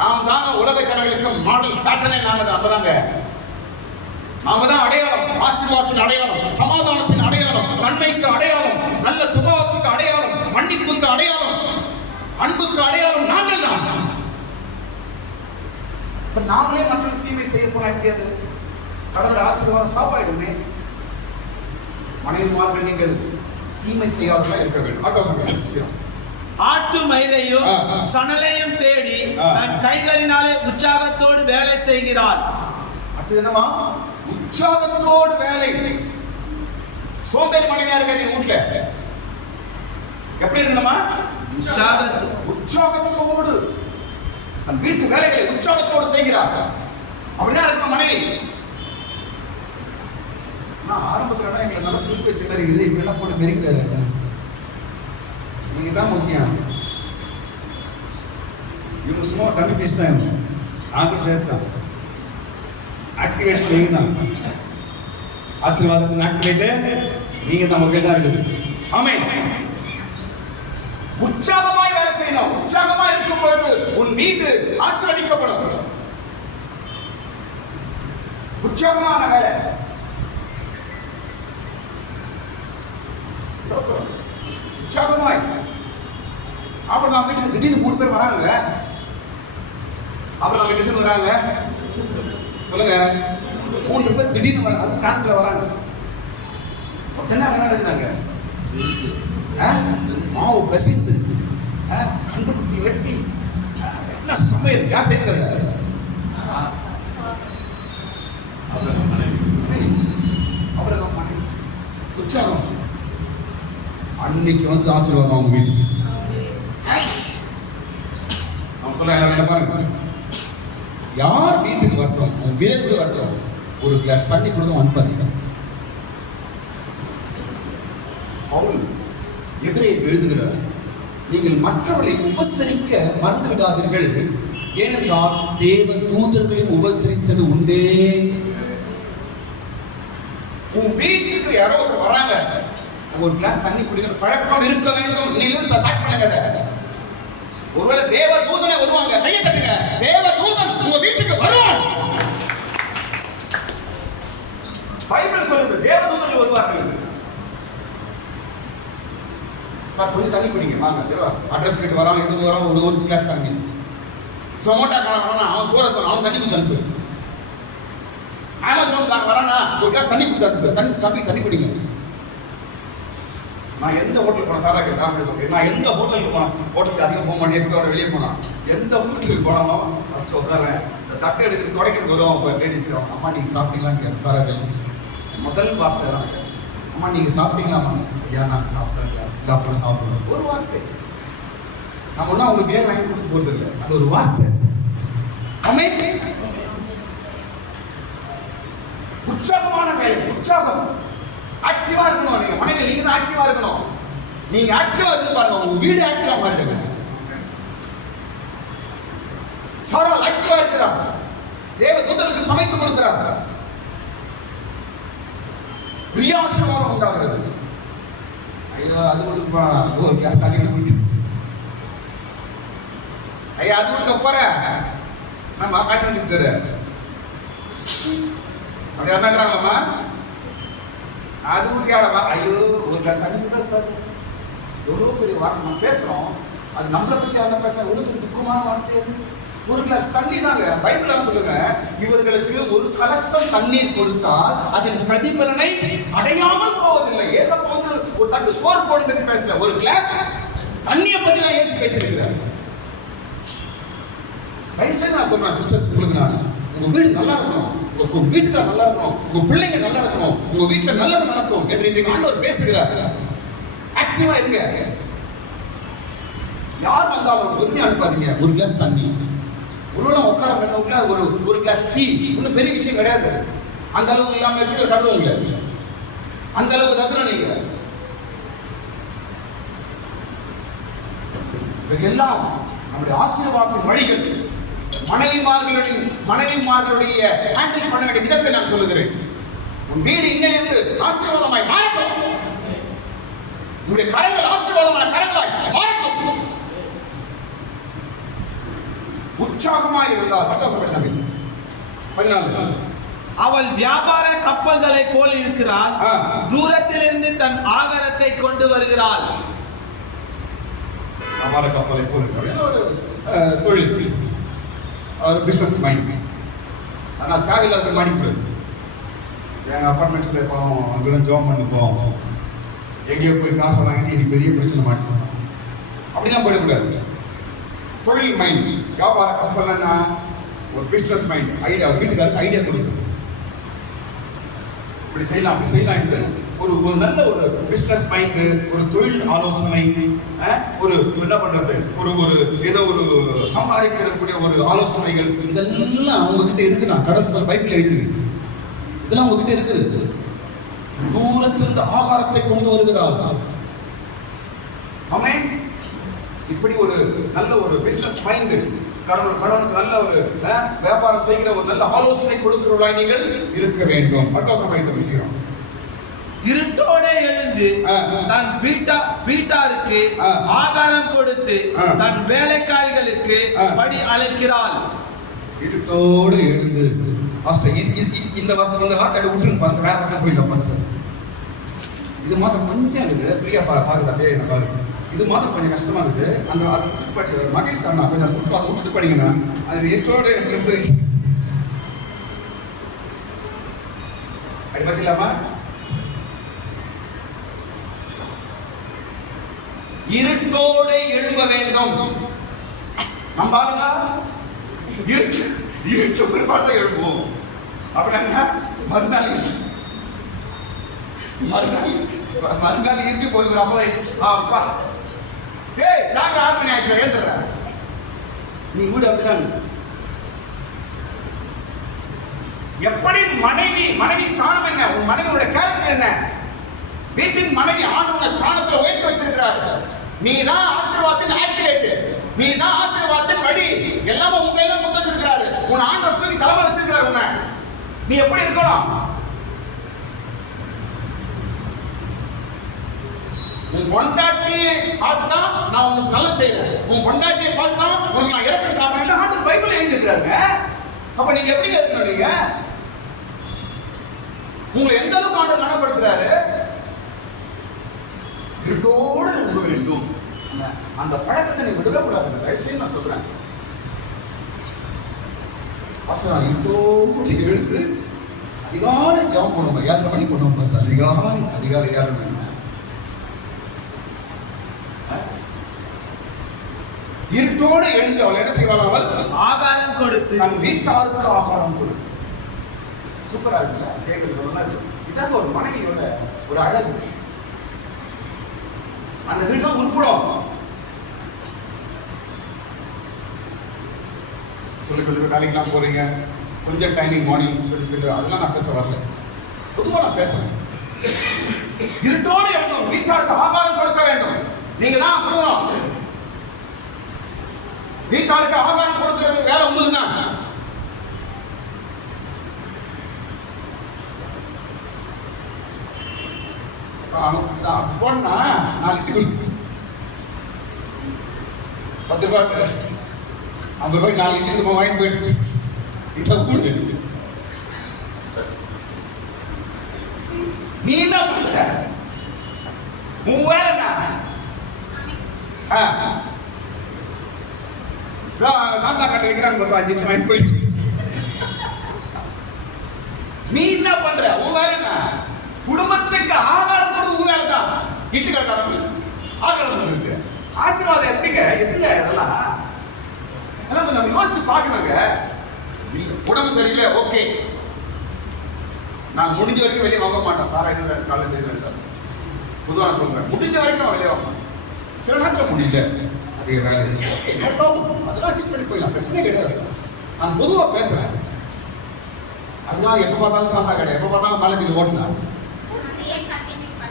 நாம் தாங்க உலக ஜனங்களுக்கு மாடல் பேட்டர்னே நாம தாங்க. நாம தான் அடையாளம், ஆசீர்வாதத்தின் அடையாளம், சமாதானத்தின் அடையாளம், நன்மைக்கு அடையாளம், நல்ல சுபாவத்துக்கு அடையாளம், மன்னிப்புக்கு அடையாளம், அன்புக்கு அடையாளம் நாங்கள் தான். இப்ப நாமளே மற்றவர்கள் தீமை செய்ய போனா எப்படியாது? கடவுள் ஆசீர்வாதம் ஸ்டாப் ஆயிடுமே. மனைவிமார்கள் நீங்கள் தீமை செய்யாதவர்களா இருக்க வேண்டும். அடுத்த சொல்றேன். ஆட்டு மயிரையும் சணலையும் தேடி தன் கைகளினாலே உற்சாகத்தோடு வேலை செய்கிறாள். அடுத்து என்னமா? உற்சாகத்தோடு வேலை. சோம்பேறி மனைவியா இருக்காது வீட்டுல. எப்படி இருக்கணுமா? உற்சாகத்தோடு தன் வீட்டு வேலைகளை உற்சாகத்தோடு செய்கிறார். அப்படிதான் இருக்கணும் மனைவி. ஆரம்பத்துல எங்களை நல்லா தூக்கி வச்ச மாதிரி இருக்குது. இப்ப எல்லாம் போட்டு மெரிக்கிறாரு. நீங்க தான் முக்கியம். இவங்க சும்மா டம்மி பீஸ் தான். நாங்கள் சேர்த்தான் ஆக்டிவேட். நீங்க தான் ஆசீர்வாதத்தின் ஆக்டிவேட். நீங்க தான் மக்கள் தான் இருக்குது. ஆமென். உற்சாகமாய் வேலை செய்யணும். உற்சாகமாய் இருக்கும் பொழுது உன் வீடு ஆசீர்வதிக்கப்படும். உற்சாகமான வேலை. உற்சாகமாய். அப்புறம் நம்ம வீட்டுக்கு திடீர்னு 3 பேர் வராங்க. அப்புறம் நம்ம வீட்டுக்கு வராங்க. சொல்லுங்க, 3 பேர் திடீர்னு வராங்க. அது சாயந்தரம் வராங்க. உடனே என்ன நடக்குறாங்க? மாவு பசிந்து கண்டுபிடி வெட்டி என்ன சமையல் யார் செய்யறது? உற்சாகம். அன்னைக்கு வந்து ஆசீர்வாதம் அவங்க வீட்டுக்கு. அவன் சொல்ல என்ன பாருங்க, யார் வீட்டுக்கு வரட்டும், உன் வீரர்கள் வரட்டும், ஒரு கிளாஸ் தண்ணி கொடுக்கும் அனுப்பாதீங்க. பவுல் எபிரேயர் எழுதுகிறார், நீங்கள் மற்றவர்களை உபசரிக்க மறந்து விடாதீர்கள், ஏனென்றால் தேவ தூதர்களையும் உபசரித்தது உண்டே. உன் வீட்டுக்கு யாரோ ஒருத்தர் வராங்க, ஒரு கிளாஸ் தண்ணி குடிக்கிற பழக்கம் இருக்க வேண்டும். இன்னையிலிருந்து ஸ்டார்ட் பண்ணுங்க. ஒருவேளை தேவ தூதனே வருவாங்க, கையை தட்டுங்க. தேவ தூதன் உங்க வீட்டுக்கு வருவான். பைபிள் சொல்லுது தேவ தூதர்கள் வருவார்கள். சார் கொஞ்சம் தண்ணி குடிங்க வாங்க. அட்ரஸ் கேட்டு வரான், எதுக்கு வரான், ஒரு கிளாஸ் தண்ணி. சொமோட்டாக்காரன் வரானா, அவன் சூரத் அவன் தண்ணி கொடுத்து அனுப்பு. அமேசான்காரன் வரானா, ஒரு கிளாஸ் தண்ணி கொடுத்து அனுப்பு. தண்ணி குடிங்க. நான் எந்த ஹோட்டலுக்கு போனேன் சாரா கேட்க சொல்றேன். நான் எந்த ஹோட்டலுக்கு போனேன், ஹோட்டலுக்கு அதிகம் போக மாட்டேன், அவரை வெளியே போனான். எந்த ஹோட்டலுக்கு போனாலும் ஃபர்ஸ்ட் உட்காரேன், இந்த தட்டை எடுத்து துடைக்கிறது வரும். லேடிஸ் அம்மா நீங்கள் சாப்பிட்டீங்களான்னு கேட்க சாரா கேட்க முதல் வார்த்தை தான், அம்மா நீங்கள் சாப்பிட்டீங்களாம்மா? ஏன் நாங்கள் சாப்பிட்டேன் இல்லை அப்புறம் சாப்பிடுவோம். ஒரு வார்த்தை. நம்ம ஒன்றும் அவங்களுக்கு ஏன் வாங்கி கொடுக்க போகிறது இல்லை, அது ஒரு வார்த்தை. உற்சாகமான வேலை, உற்சாகம். ஆக்டிவா இருக்கணும். நீங்க மனைவி நீங்க தான் ஆக்டிவா இருக்கணும். நீங்க ஆக்டிவா இருந்து பாருங்க, உங்க வீடு ஆக்டிவா மாறிடுங்க. சாராள் ஆக்டிவா இருக்கிறார், தேவ தூதருக்கு சமைத்து கொடுக்கிறார். பிரியாசனம் உண்டாகிறது. ஐயா அது கொடுப்பா, ஒரு கிளாஸ் தண்ணி குடிக்க. ஐயா அது கொடுக்க போற நம்ம காய்ச்சி வச்சுட்டு அப்படி என்னங்கிறாங்கம்மா, அது விட்டு யாரா? ஐயோ ஒரு கிளாஸ் தண்ணி கூட இருக்காது. எவ்வளோ பெரிய வார்த்தை நம்ம பேசுகிறோம், அது நம்மளை பற்றி யாரும் பேசுகிறோம். எவ்வளோ பெரிய துக்கமான வார்த்தை அது. ஒரு கிளாஸ் தண்ணி தாங்க. பைபிள் சொல்லுங்க, இவர்களுக்கு ஒரு கலசம் தண்ணீர் கொடுத்தால் அதன் பிரதிபலனை அடையாமல் போவதில்லை. ஏசப்பா வந்து ஒரு தட்டு சோறு போடு பற்றி பேசல, ஒரு கிளாஸ் தண்ணியை பற்றி நான் ஏசி பேசியிருக்கிறேன். வயசே நான் சொல்றேன் சிஸ்டர்ஸ், உங்களுக்கு நான் உங்க வீடு நல்லா இருக்கணும், உங்க வீட்டுக்கு நல்லா இருக்கணும், உங்க பிள்ளைங்க நல்லா இருக்கணும், உங்க வீட்டுல நல்லது நடக்கும் என்று இன்றைக்கு ஆண்டவர் பேசுகிறார். ஆக்டிவா இருங்க. யார் வந்தாலும் ஒருமே அனுப்பாதீங்க. ஒரு கிளாஸ் தண்ணி, ஒருவேளை உட்கார ஒரு கிளாஸ் டீ, ஒன்றும் பெரிய விஷயம் கிடையாது. அந்த அளவுக்கு இல்லாம வச்சுட்டு கட்டுவோங்க, அந்த அளவுக்கு தத்துறோம் நீங்க. எல்லாம் நம்முடைய ஆசீர்வாதத்தின் வழிகள். மனைவிமார்களுடைய ஹேண்டில் பண்ண வேண்டிய விதத்தை நான் சொல்லுகிறேன். உன் வீடு இன்னிலிருந்து ஆசீர்வாதமாய் மாறட்டும். உன்னுடைய கரங்கள் ஆசீர்வாதமான கரங்களாய் மாறட்டும். உற்சாகமா இருந்தார். 14. அவள் வியாபார கப்பல்களை போல் இருக்கிறாள். தூரத்திலிருந்து தன் ஆகாரத்தை கொண்டு வருகிறாள். வியாபார கப்பலை போல் இருக்கிறாள். ஒரு தொழில், பிசினஸ் மைண்ட். ஆனால் தேவையில்லாத மாடிக்கூடாது. எங்கள் அப்பார்ட்மெண்ட்ஸில் இப்போ அங்கெல்லாம் ஜாப் பண்ணிப்போம், எங்கேயோ போய் காசை வாங்கிட்டு இன்னைக்கு பெரிய பிரச்சனை மாட்டிச்சோம், அப்படிலாம் போயிடக்கூடாது. தொழில் மைண்ட், வியாபார கப்பல்னா ஒரு பிஸ்னஸ் மைண்ட், ஐடியா, வீட்டுக்காருக்கு ஐடியா கொடுக்குறது, இப்படி செய்யலாம் அப்படி செய்யலாம் என்று ஒரு நல்ல ஒரு பிஸ்னஸ் மைண்டு, ஒரு தொழில் ஆலோசனை, ஒரு என்ன பண்றது, ஒரு ஏதோ ஒரு சம்பாதிக்கிறதுக்கூடிய ஒரு ஆலோசனைகள், இதெல்லாம் உங்ககிட்ட இருக்கு. நான் கடந்த பைபிள் எழுதிருக்கு, இதெல்லாம் உங்ககிட்ட இருக்குது. தூரத்திலிருந்து ஆகாரத்தை கொண்டு வருகிறார். ஆமென். இப்படி ஒரு நல்ல ஒரு பிசினஸ் மைண்ட், கடவுளுக்கு நல்ல ஒரு வியாபாரம் செய்கிற ஒரு நல்ல ஆலோசனை கொடுக்கிறவர்களாய் நீங்கள் இருக்க வேண்டும். அடுத்த விஷயம், இருட்டோட எழுந்து தன் வீட்டாருக்கு ஆகாரம் கொடுத்து தன் வேலைக்காரிகளுக்கு படி அழைக்கிறாள். இருட்டோடு எழுந்து, இந்த வார்த்தை விட்டுருங்க பாஸ்டர், வேற வாசம் போயிடலாம் பாஸ்டர். இது மாதம் கொஞ்சம் இருக்குது, பிரியா பாக்குது அப்படியே எனக்கு இது மாதம் கொஞ்சம் கஷ்டமா இருக்குது. அந்த அதை விட்டு படி மகேஷ் அண்ணா கொஞ்சம் அதை விட்டுட்டு படிங்கன்னா அது இருட்டோடு இருந்து அப்படி படிச்சிடலாமா? இருட்டோடு எழும்ப வேண்டும். நம்ம ஆளுங்க இருட்டு பிற்பாடு எழுப்புவோம். அப்படின்னா மறுநாள் இருட்டு போகுது. அப்பா ஏய் சாயங்காலம் 6 மணி ஆயிடுச்சு, ஏந்துடுற நீ கூட அப்படிதான். எப்படி மனைவி ஸ்தானம் என்ன, உன் மனைவியோட கேரக்டர் என்ன? வீட்டின் மனைவி ஆண்டவன ஸ்தானத்துல உயர்த்தி வச்சிருக்கிறார். நீ தான் ஆசீர்வாதத்தின் ஆக்டிவேட், நீ தான் ஆசீர்வாதத்தின் வழி, எல்லாமே உங்க எல்லாம் கொண்டு வச்சிருக்கிறாரு. உன் ஆண்டவர் தூக்கி தலைமை வச்சிருக்கிறார். உன்னை நீ எப்படி இருக்கலாம்? உன் பொண்டாட்டியை பார்த்துதான் நான் உனக்கு நல்ல செய்யறேன், உன் பொண்டாட்டியை பார்த்துதான் உனக்கு நான் இறக்கம் காட்டுறேன். ஆண்டு பைபிள் எழுதிருக்கிறாருங்க. அப்ப நீங்க எப்படி இருக்கணும்? நீங்க உங்களை எந்த அளவுக்கு ஆண்டு கனப்படுத்துறாரு? இருட்டோடு எழுத வேண்டும். அந்த பழக்கத்தை நீ விடவே கூடாது. தயவுசெய்து நான் சொல்றேன், இருட்டோடு எழுந்து அதிகாலை ஜெபம் பண்ணுவோம். 7:30 மணிக்கு பண்ணுவோம். அதிகாலை 7 மணி. இருட்டோடு எழுந்து அவள் என்ன செய்வாள்? அவள் ஆகாரம் கொடுத்து தன் வீட்டாருக்கு ஆகாரம் கொடுத்து. சூப்பரா இருக்குல்ல? கேட்கறது இதாக ஒரு மனைவியோட ஒரு அழகு. அந்த வீட்டுல உருப்படும். சொல்லி வேலைக்கெல்லாம் போறீங்க, கொஞ்சம் டைமிங் மார்னிங் அதெல்லாம் நான் பேச வரல, பொதுவாக நான் பேசுறேன். இருட்டோடு எழுந்தும் வீட்டாருக்கு ஆகாரம் கொடுக்க வேண்டும். நீங்க தான் கொடுக்கணும். வீட்டாளுக்கு ஆகாரம் கொடுக்கிறது வேலை உங்களுக்கு தான். பொண்ணா 4 10 ரூபாய் 50 ரூபாய் 4 இட்லி நம்ம வாங்கி போயிட்டு இதை கூடு. நீ என்ன பண்ற? உன் வேலை என்ன? சாந்தா கட்ட வைக்கிறாங்க, 5 இட்லி வாங்கி போயிட்டு நீ என்ன பண்ற? உன் வேலை என்ன? குடும்பத்துக்கு ஆகாரம் கொடுத்து உன் வேலை தான். இட்லி கடைக்காரன் ஆகாரம் இருக்கு. ஆசீர்வாதம் எப்படிங்க? எதுங்க இதெல்லாம்? எல்லாம் நம்ம யோசிச்சு பார்க்கணுங்க. உடம்பு சரியில்லை, ஓகே, நான் முடிஞ்ச வரைக்கும் வெளியே வாங்க மாட்டேன். சாரா காலேஜ் செய்து பொதுவாக சொல்றேன், முடிஞ்ச வரைக்கும் நான் வெளியே வாங்க. சில நேரத்தில் முடியல, அதே வேலை, அதெல்லாம் அட்ஜஸ்ட் பண்ணி போயிடலாம், பிரச்சனை கிடையாது. நான் பொதுவாக பேசுறேன். அதுதான் எப்போ பார்த்தாலும் சாந்தா கடை, எப்போ பார்த்தாலும் காலேஜில் ஓட்டலாம்,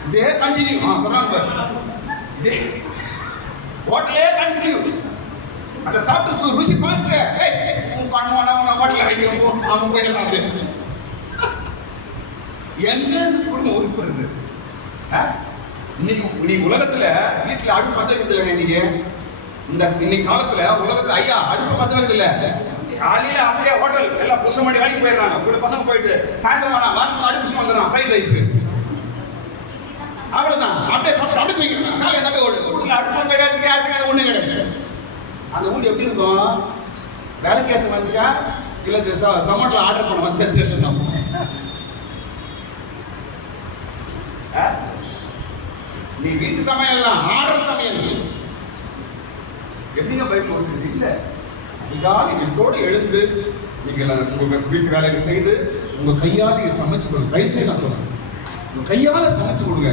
இதே கண்டினியூ. சொன்னாங்க ஹோட்டலே கண்டினியூ. அதை சாப்பிட்டு ருசி பார்த்துட்டு ஹோட்டல் அவன் போயிடலாம். எங்க குடும்பம் உறுப்பு இருந்தது? இன்னைக்கு நீ உலகத்துல வீட்டுல அடுப்பு பத்த வைக்கிறது இல்லைங்க. இன்னைக்கு இந்த இன்னைக்கு காலத்துல உலகத்துல ஐயா அடுப்பு பத்துறது இல்ல. காலையில அப்படியே ஹோட்டல் எல்லாம் புருஷன் மாடி வேலைக்கு போயிடுறாங்க. கூட பசங்க போயிட்டு சாயந்தரம் ஆனா வாரம் அடுப்பு வந்துடுறான் ஃப்ரைட் ரைஸ். அவ்வளவுதான். அப்படியே சாப்பிட்டு அப்படியே தூங்கிடுறான். காலையில அப்படியே ஓடு. வீட்டுல அடுப்பு கிடையாது, கேஸ் கிடையாது, ஒண்ணு கிடையாது. அந்த வீடு எப்படி இருக்கும்? வேலைக்கு ஏற்ற வந்துச்சா இல்ல ஜொமேட்டோல ஆர்டர் பண்ண வச்சா தெரியும். நீ வீட்டு சமையல் ஆர்டர் சமையல் எப்படிங்க பைபிள் வருது? இல்ல, அதிகாலை வீட்டோடு எழுந்து நீங்க உங்க வீட்டு வேலையை செய்து உங்க கையால நீங்க சமைச்சு கொடுங்க. தயவுசெய்து நான் சொல்றேன், உங்க கையால சமைச்சு கொடுங்க.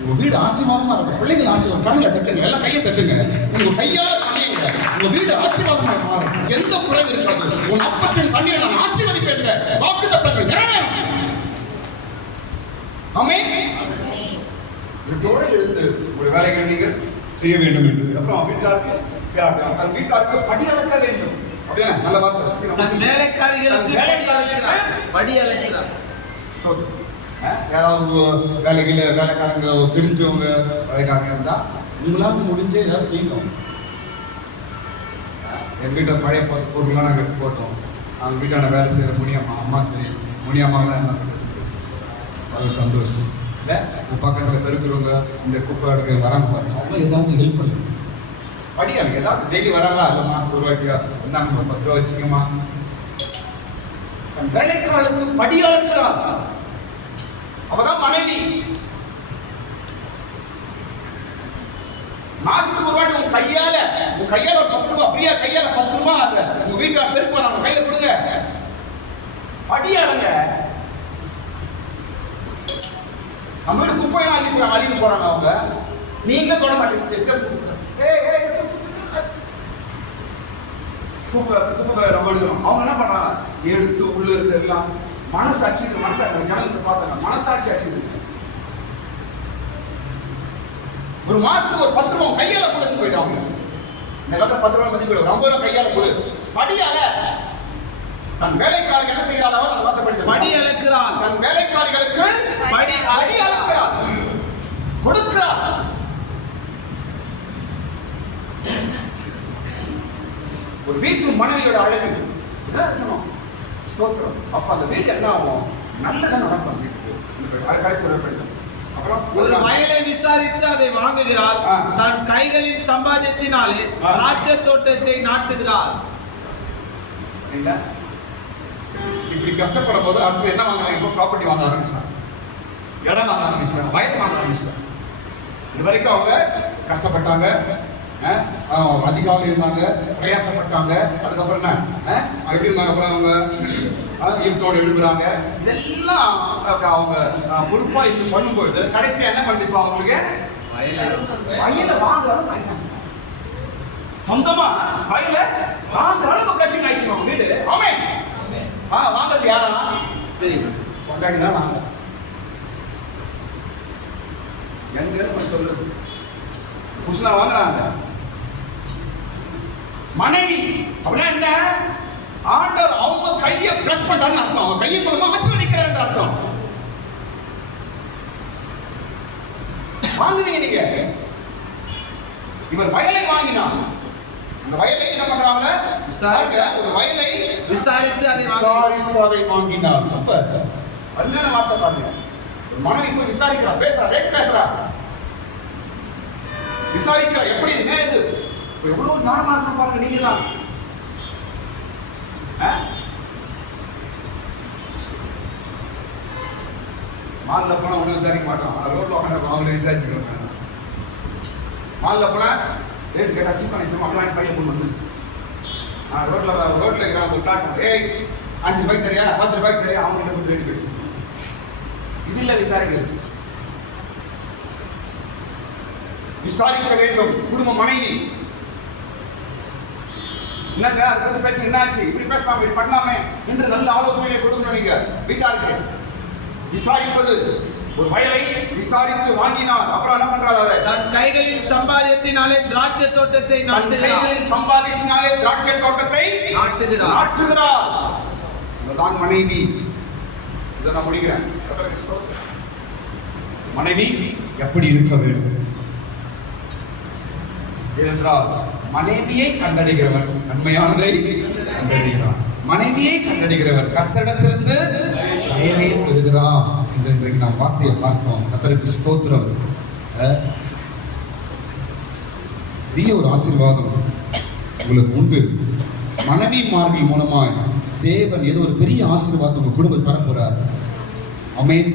உங்க வீடு ஆசீர்வாதமா இருக்கும். பிள்ளைகள் ஆசீர்வாதம். கரங்களை தட்டுங்க, எல்லாம் கையை தட்டுங்க. உங்க கையால சமையுங்க. உங்க வீடு ஆசீர்வாதமா மாறும். எந்த குறைவு இருக்காது. உன் அப்பத்தின் கண்ணீரை நான் ஆசீர்வதிப்பேன் என்ற வாக்குத்தத்தங்கள் நிறைவேறும். ஆமென். வீட்டோடு எழுந்து ஒரு வேலைகளை நீங்கள் செய்ய வேண்டும் என்று. அப்புறம் தன் வீட்டாருக்கு படி அளக்க வேண்டும். அப்படியே நல்ல வார்த்தை. தன் வேலைக்காரிகளுக்கு படி அளக்கிறார். யாராவது வேலைக்காரங்க தெரிஞ்சவங்க வேலைக்காரங்க இருந்தா உங்களால முடிஞ்ச ஏதாவது செய்யணும். என் வீட்டை பழைய பொருள்லாம் நாங்கள் எடுத்து போட்டோம். அவங்க வீட்டான வேலை செய்கிற முனியம்மா அம்மாக்கு முனியம்மாவெல்லாம் என்ன சந்தோஷம் இல்லை. பக்கத்தில் பெருக்கிறவங்க இந்த குப்பை எடுக்க வராமல் பாருங்க, அவங்க ஏதாவது ஹெல்ப் பண்ணுங்க. படியாங்க ஏதாவது டெய்லி வராங்களா? இல்லை மாதத்துக்கு ஒரு வாட்டியா இருந்தாங்க 10 ரூபா வச்சுக்கோமா. வேலைக்காலுக்கு படி அளக்கிறார். அவதான் மனைவி. மாசத்துக்கு ஒரு வாட்டி உங்க கையால 10 ரூபாய் ஃப்ரீயா, கையால 10 ரூபாய் அந்த உங்க வீட்டுல பெருப்பா நம்ம கையில கொடுங்க. படியாளுங்க. நம்ம வீடு குப்பையெல்லாம் அள்ளிட்டு போறாங்க அவங்க. நீங்களே தொட மாட்டீங்க. குப்பை நம்ம எடுக்கிறோம். அவங்க என்ன பண்றாங்க? எடுத்து உள்ள இருந்து எல்லாம் மனசாட்சி ஜனத்தை பார்த்தாங்க. மனசாட்சி அடிச்சுது. ஒரு மாசத்துக்கு ஒரு 10 ரூபாய் கையால கொடுத்து போயிட்டாங்க. இந்த காலத்துல 10 ரூபாய் மதிப்பு 50 ரூபாய் கையால கொடு. படியால தன் வேலைக்காரர்கள் என்ன செய்யறாளோ அந்த வார்த்தை படிச்சு படி அளக்கிறாள். தன் வேலைக்காரிகளுக்கு படி அளக்கிறாள், கொடுக்கிறாள். ஒரு வீட்டு மனைவியோட அழகு இதான் இருக்கணும். ஸ்தோத்திரம். அப்ப அந்த வீட்டு என்ன ஆகும்? நல்லதான் நடக்கும். வீட்டுக்கு கடைசி வரை படிக்கும். அப்புறம் ஒரு வயலை விசாரித்து அதை வாங்குகிறாள். தன் கைகளின் சம்பாத்தியத்தினாலே திராட்சை தோட்டத்தை நாட்டுகிறாள். இப்படி கஷ்டப்படும் போது அடுத்து என்ன வாங்குறாங்க? இப்போ ப்ராப்பர்ட்டி வாங்க ஆரம்பிச்சிட்டாங்க, இடம் வாங்க ஆரம்பிச்சிட்டாங்க, வயல் வாங்க ஆரம்பிச்சிட்டாங்க. இது வரைக்கும் அவங்க கஷ்டப்பட்டாங்க, அதிகாலை இருந்தாங்க, பிரயாசப்பட்டாங்க. அதுக்கப்புறம் என்ன எப்படி இருந்தாங்க? அப்புறம் அவங்க இருட்டோடு எழுப்புறாங்க. இதெல்லாம் அவங்க பொறுப்பா இருந்து பண்ணும்போது கடைசியா என்ன பண்ணிருப்பா? அவங்களுக்கு வயல வாங்குற அளவுக்கு ஆயிடுச்சாங்க. சொந்தமா வயல வாங்குற அளவுக்கு பிளஸிங் ஆயிடுச்சு அவங்க வீடு. ஆமென். வாங்குறது யாரா? சரி, கொண்டாடி தான் வாங்க. எங்க போய் சொல்றது? புருஷனா வாங்குறாங்க. மனைவி அப்படின்னா என்ன? ஆண்டவர் அவங்க கையை பிரஸ் பண்றான்னு அர்த்தம். அவங்க கையை மூலமா ஆசீர்வதிக்கிறான்னு அர்த்தம். வாங்குனீங்க நீங்க. இவர் வயலை வாங்கினான். அந்த வயலை என்ன பண்றாங்க? ஒரு வயலை விசாரித்து அதை வாங்கினார். சூப்பர். அருமையான வார்த்தை பாருங்க. ஒரு மனைவி போய் விசாரிக்கிறா, பேசுறா, ரேட் பேசுறா, விசாரிக்கிறா. எப்படி இது எவ்வளவு ஞானமா இருக்கு பாருங்க. நீங்க தான் மால்ல போனா ஒன்றும் விசாரிக்க மாட்டோம். ரோட்ல உட்காந்து அவங்கள விசாரிச்சுக்கிறோம். மால்ல போனா ரேட் கேட்டா சீப் பண்ணிச்சோம். அப்படியே பையன் கொண்டு வந்து ரோட்ல இருக்கிற ஒரு பிளாட்ஃபார்ம், 5 ரூபாய்க்கு தெரியா, 10 ரூபாய்க்கு தெரியா, அவங்க கிட்ட போய் ரேட் பேசுவோம். இது இல்ல விசாரிக்கிறது. விசாரிக்க வேண்டும். குடும்ப மனைவி என்னங்க அதை பத்தி பேச என்னாச்சு? இப்படி பேசலாம், இப்படி பண்ணலாமே என்று நல்ல ஆலோசனைகளை கொடுக்கணும். நீங்க வீட்டாருக்கு விசாரிப்பது. ஒரு வயலை விசாரித்து வாங்கினார். அப்புறம் என்ன பண்றாள்? அவ தன் கைகளின் சம்பாத்தியத்தினாலே திராட்சை தோட்டத்தை நாட்டுகிறார். இதுதான் மனைவி. இதை நான் முடிக்கிறேன். மனைவி எப்படி இருக்க வேண்டும் என்றால் மனைவியை கண்டடைகிறவர் நன்மையானதை கண்டடைகிறார். மனைவியை கண்டடைகிறவர் கர்த்தரிடத்திலிருந்து தயவை பெறுகிறார் என்று இன்றைக்கு நாம் வார்த்தையை பார்ப்போம். கர்த்தருக்கு ஸ்தோத்திரம். பெரிய ஒரு ஆசீர்வாதம் உங்களுக்கு உண்டு. மனைவிமார்கள் மூலமாய் தேவன் ஏதோ ஒரு பெரிய ஆசீர்வாதம் உங்க குடும்பத்தை தரப்போறார். ஆமென்.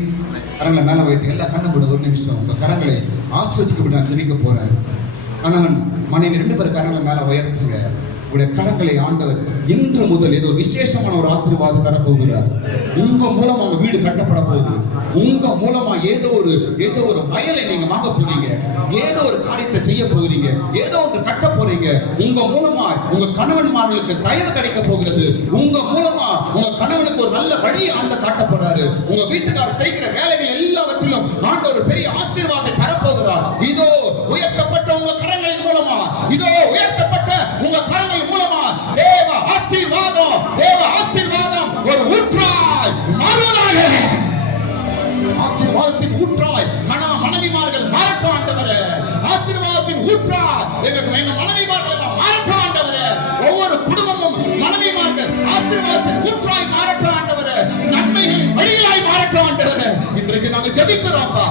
கரங்களை மேல வைத்து எல்லா கண்ணை கூட ஒரு நிமிஷம் உங்க கரங்களை ஆசீர்வதிக்க நான் ஜெபிக்க போறேன். கணவன் மனைவி 2 பேர் கரங்களை மேல உயர்த்துங்க. உங்களுடைய கரங்களை ஆண்டவர் இன்று முதல் ஏதோ விசேஷமான ஒரு ஆசீர்வாதம் தரப்போகிறார். உங்க மூலமா உங்க வீடு கட்டப்பட போகுது. உங்க மூலமா ஏதோ ஒரு வயலை நீங்க வாங்க போறீங்க. ஏதோ ஒரு காரியத்தை செய்ய போகிறீங்க. ஏதோ ஒன்று கட்ட போறீங்க. உங்க மூலமா உங்க கணவன்மார்களுக்கு தயவு கிடைக்க போகிறது. உங்க மூலமா உங்க கணவனுக்கு ஒரு நல்ல வழி ஆண்ட காட்ட போறாரு. உங்க வீட்டுக்காரர் செய்கிற வேலைகள் எல்லாவற்றிலும் ஆண்டவர் ஒரு பெரிய ஆசீர்வாதத்தை தரப்போகிறார். இதோ உயர்த்தப்பட்ட உங்க கரங்களின் மூலமா, இதோ உயர்த்தப்பட்ட உங்க கரங்கள் மூலமா தேவ ஆசீர்வாதம் ஒரு ஊற்றாய் மாறுவதாக. ஆசீர்வாதத்தின் ஊற்றாய் கணவன் மனைவிமார்கள் மாறட்டும் ஆண்டவரே. ஆசீர்வாதத்தின் ஊற்றாய் எங்க மனைவிமார்கள் மாறட்டும் ஆண்டவரே. ஒவ்வொரு குடும்பமும் மனைவிமார்கள் ஆசீர்வாதத்தின் ஊற்றாய் மாறட்டும் ஆண்டவரே. நன்மைகளின் வழியாய் மாறட்டும் ஆண்டவரே. இன்றைக்கு நாங்க ஜெபிக்கிறோம்ப்பா.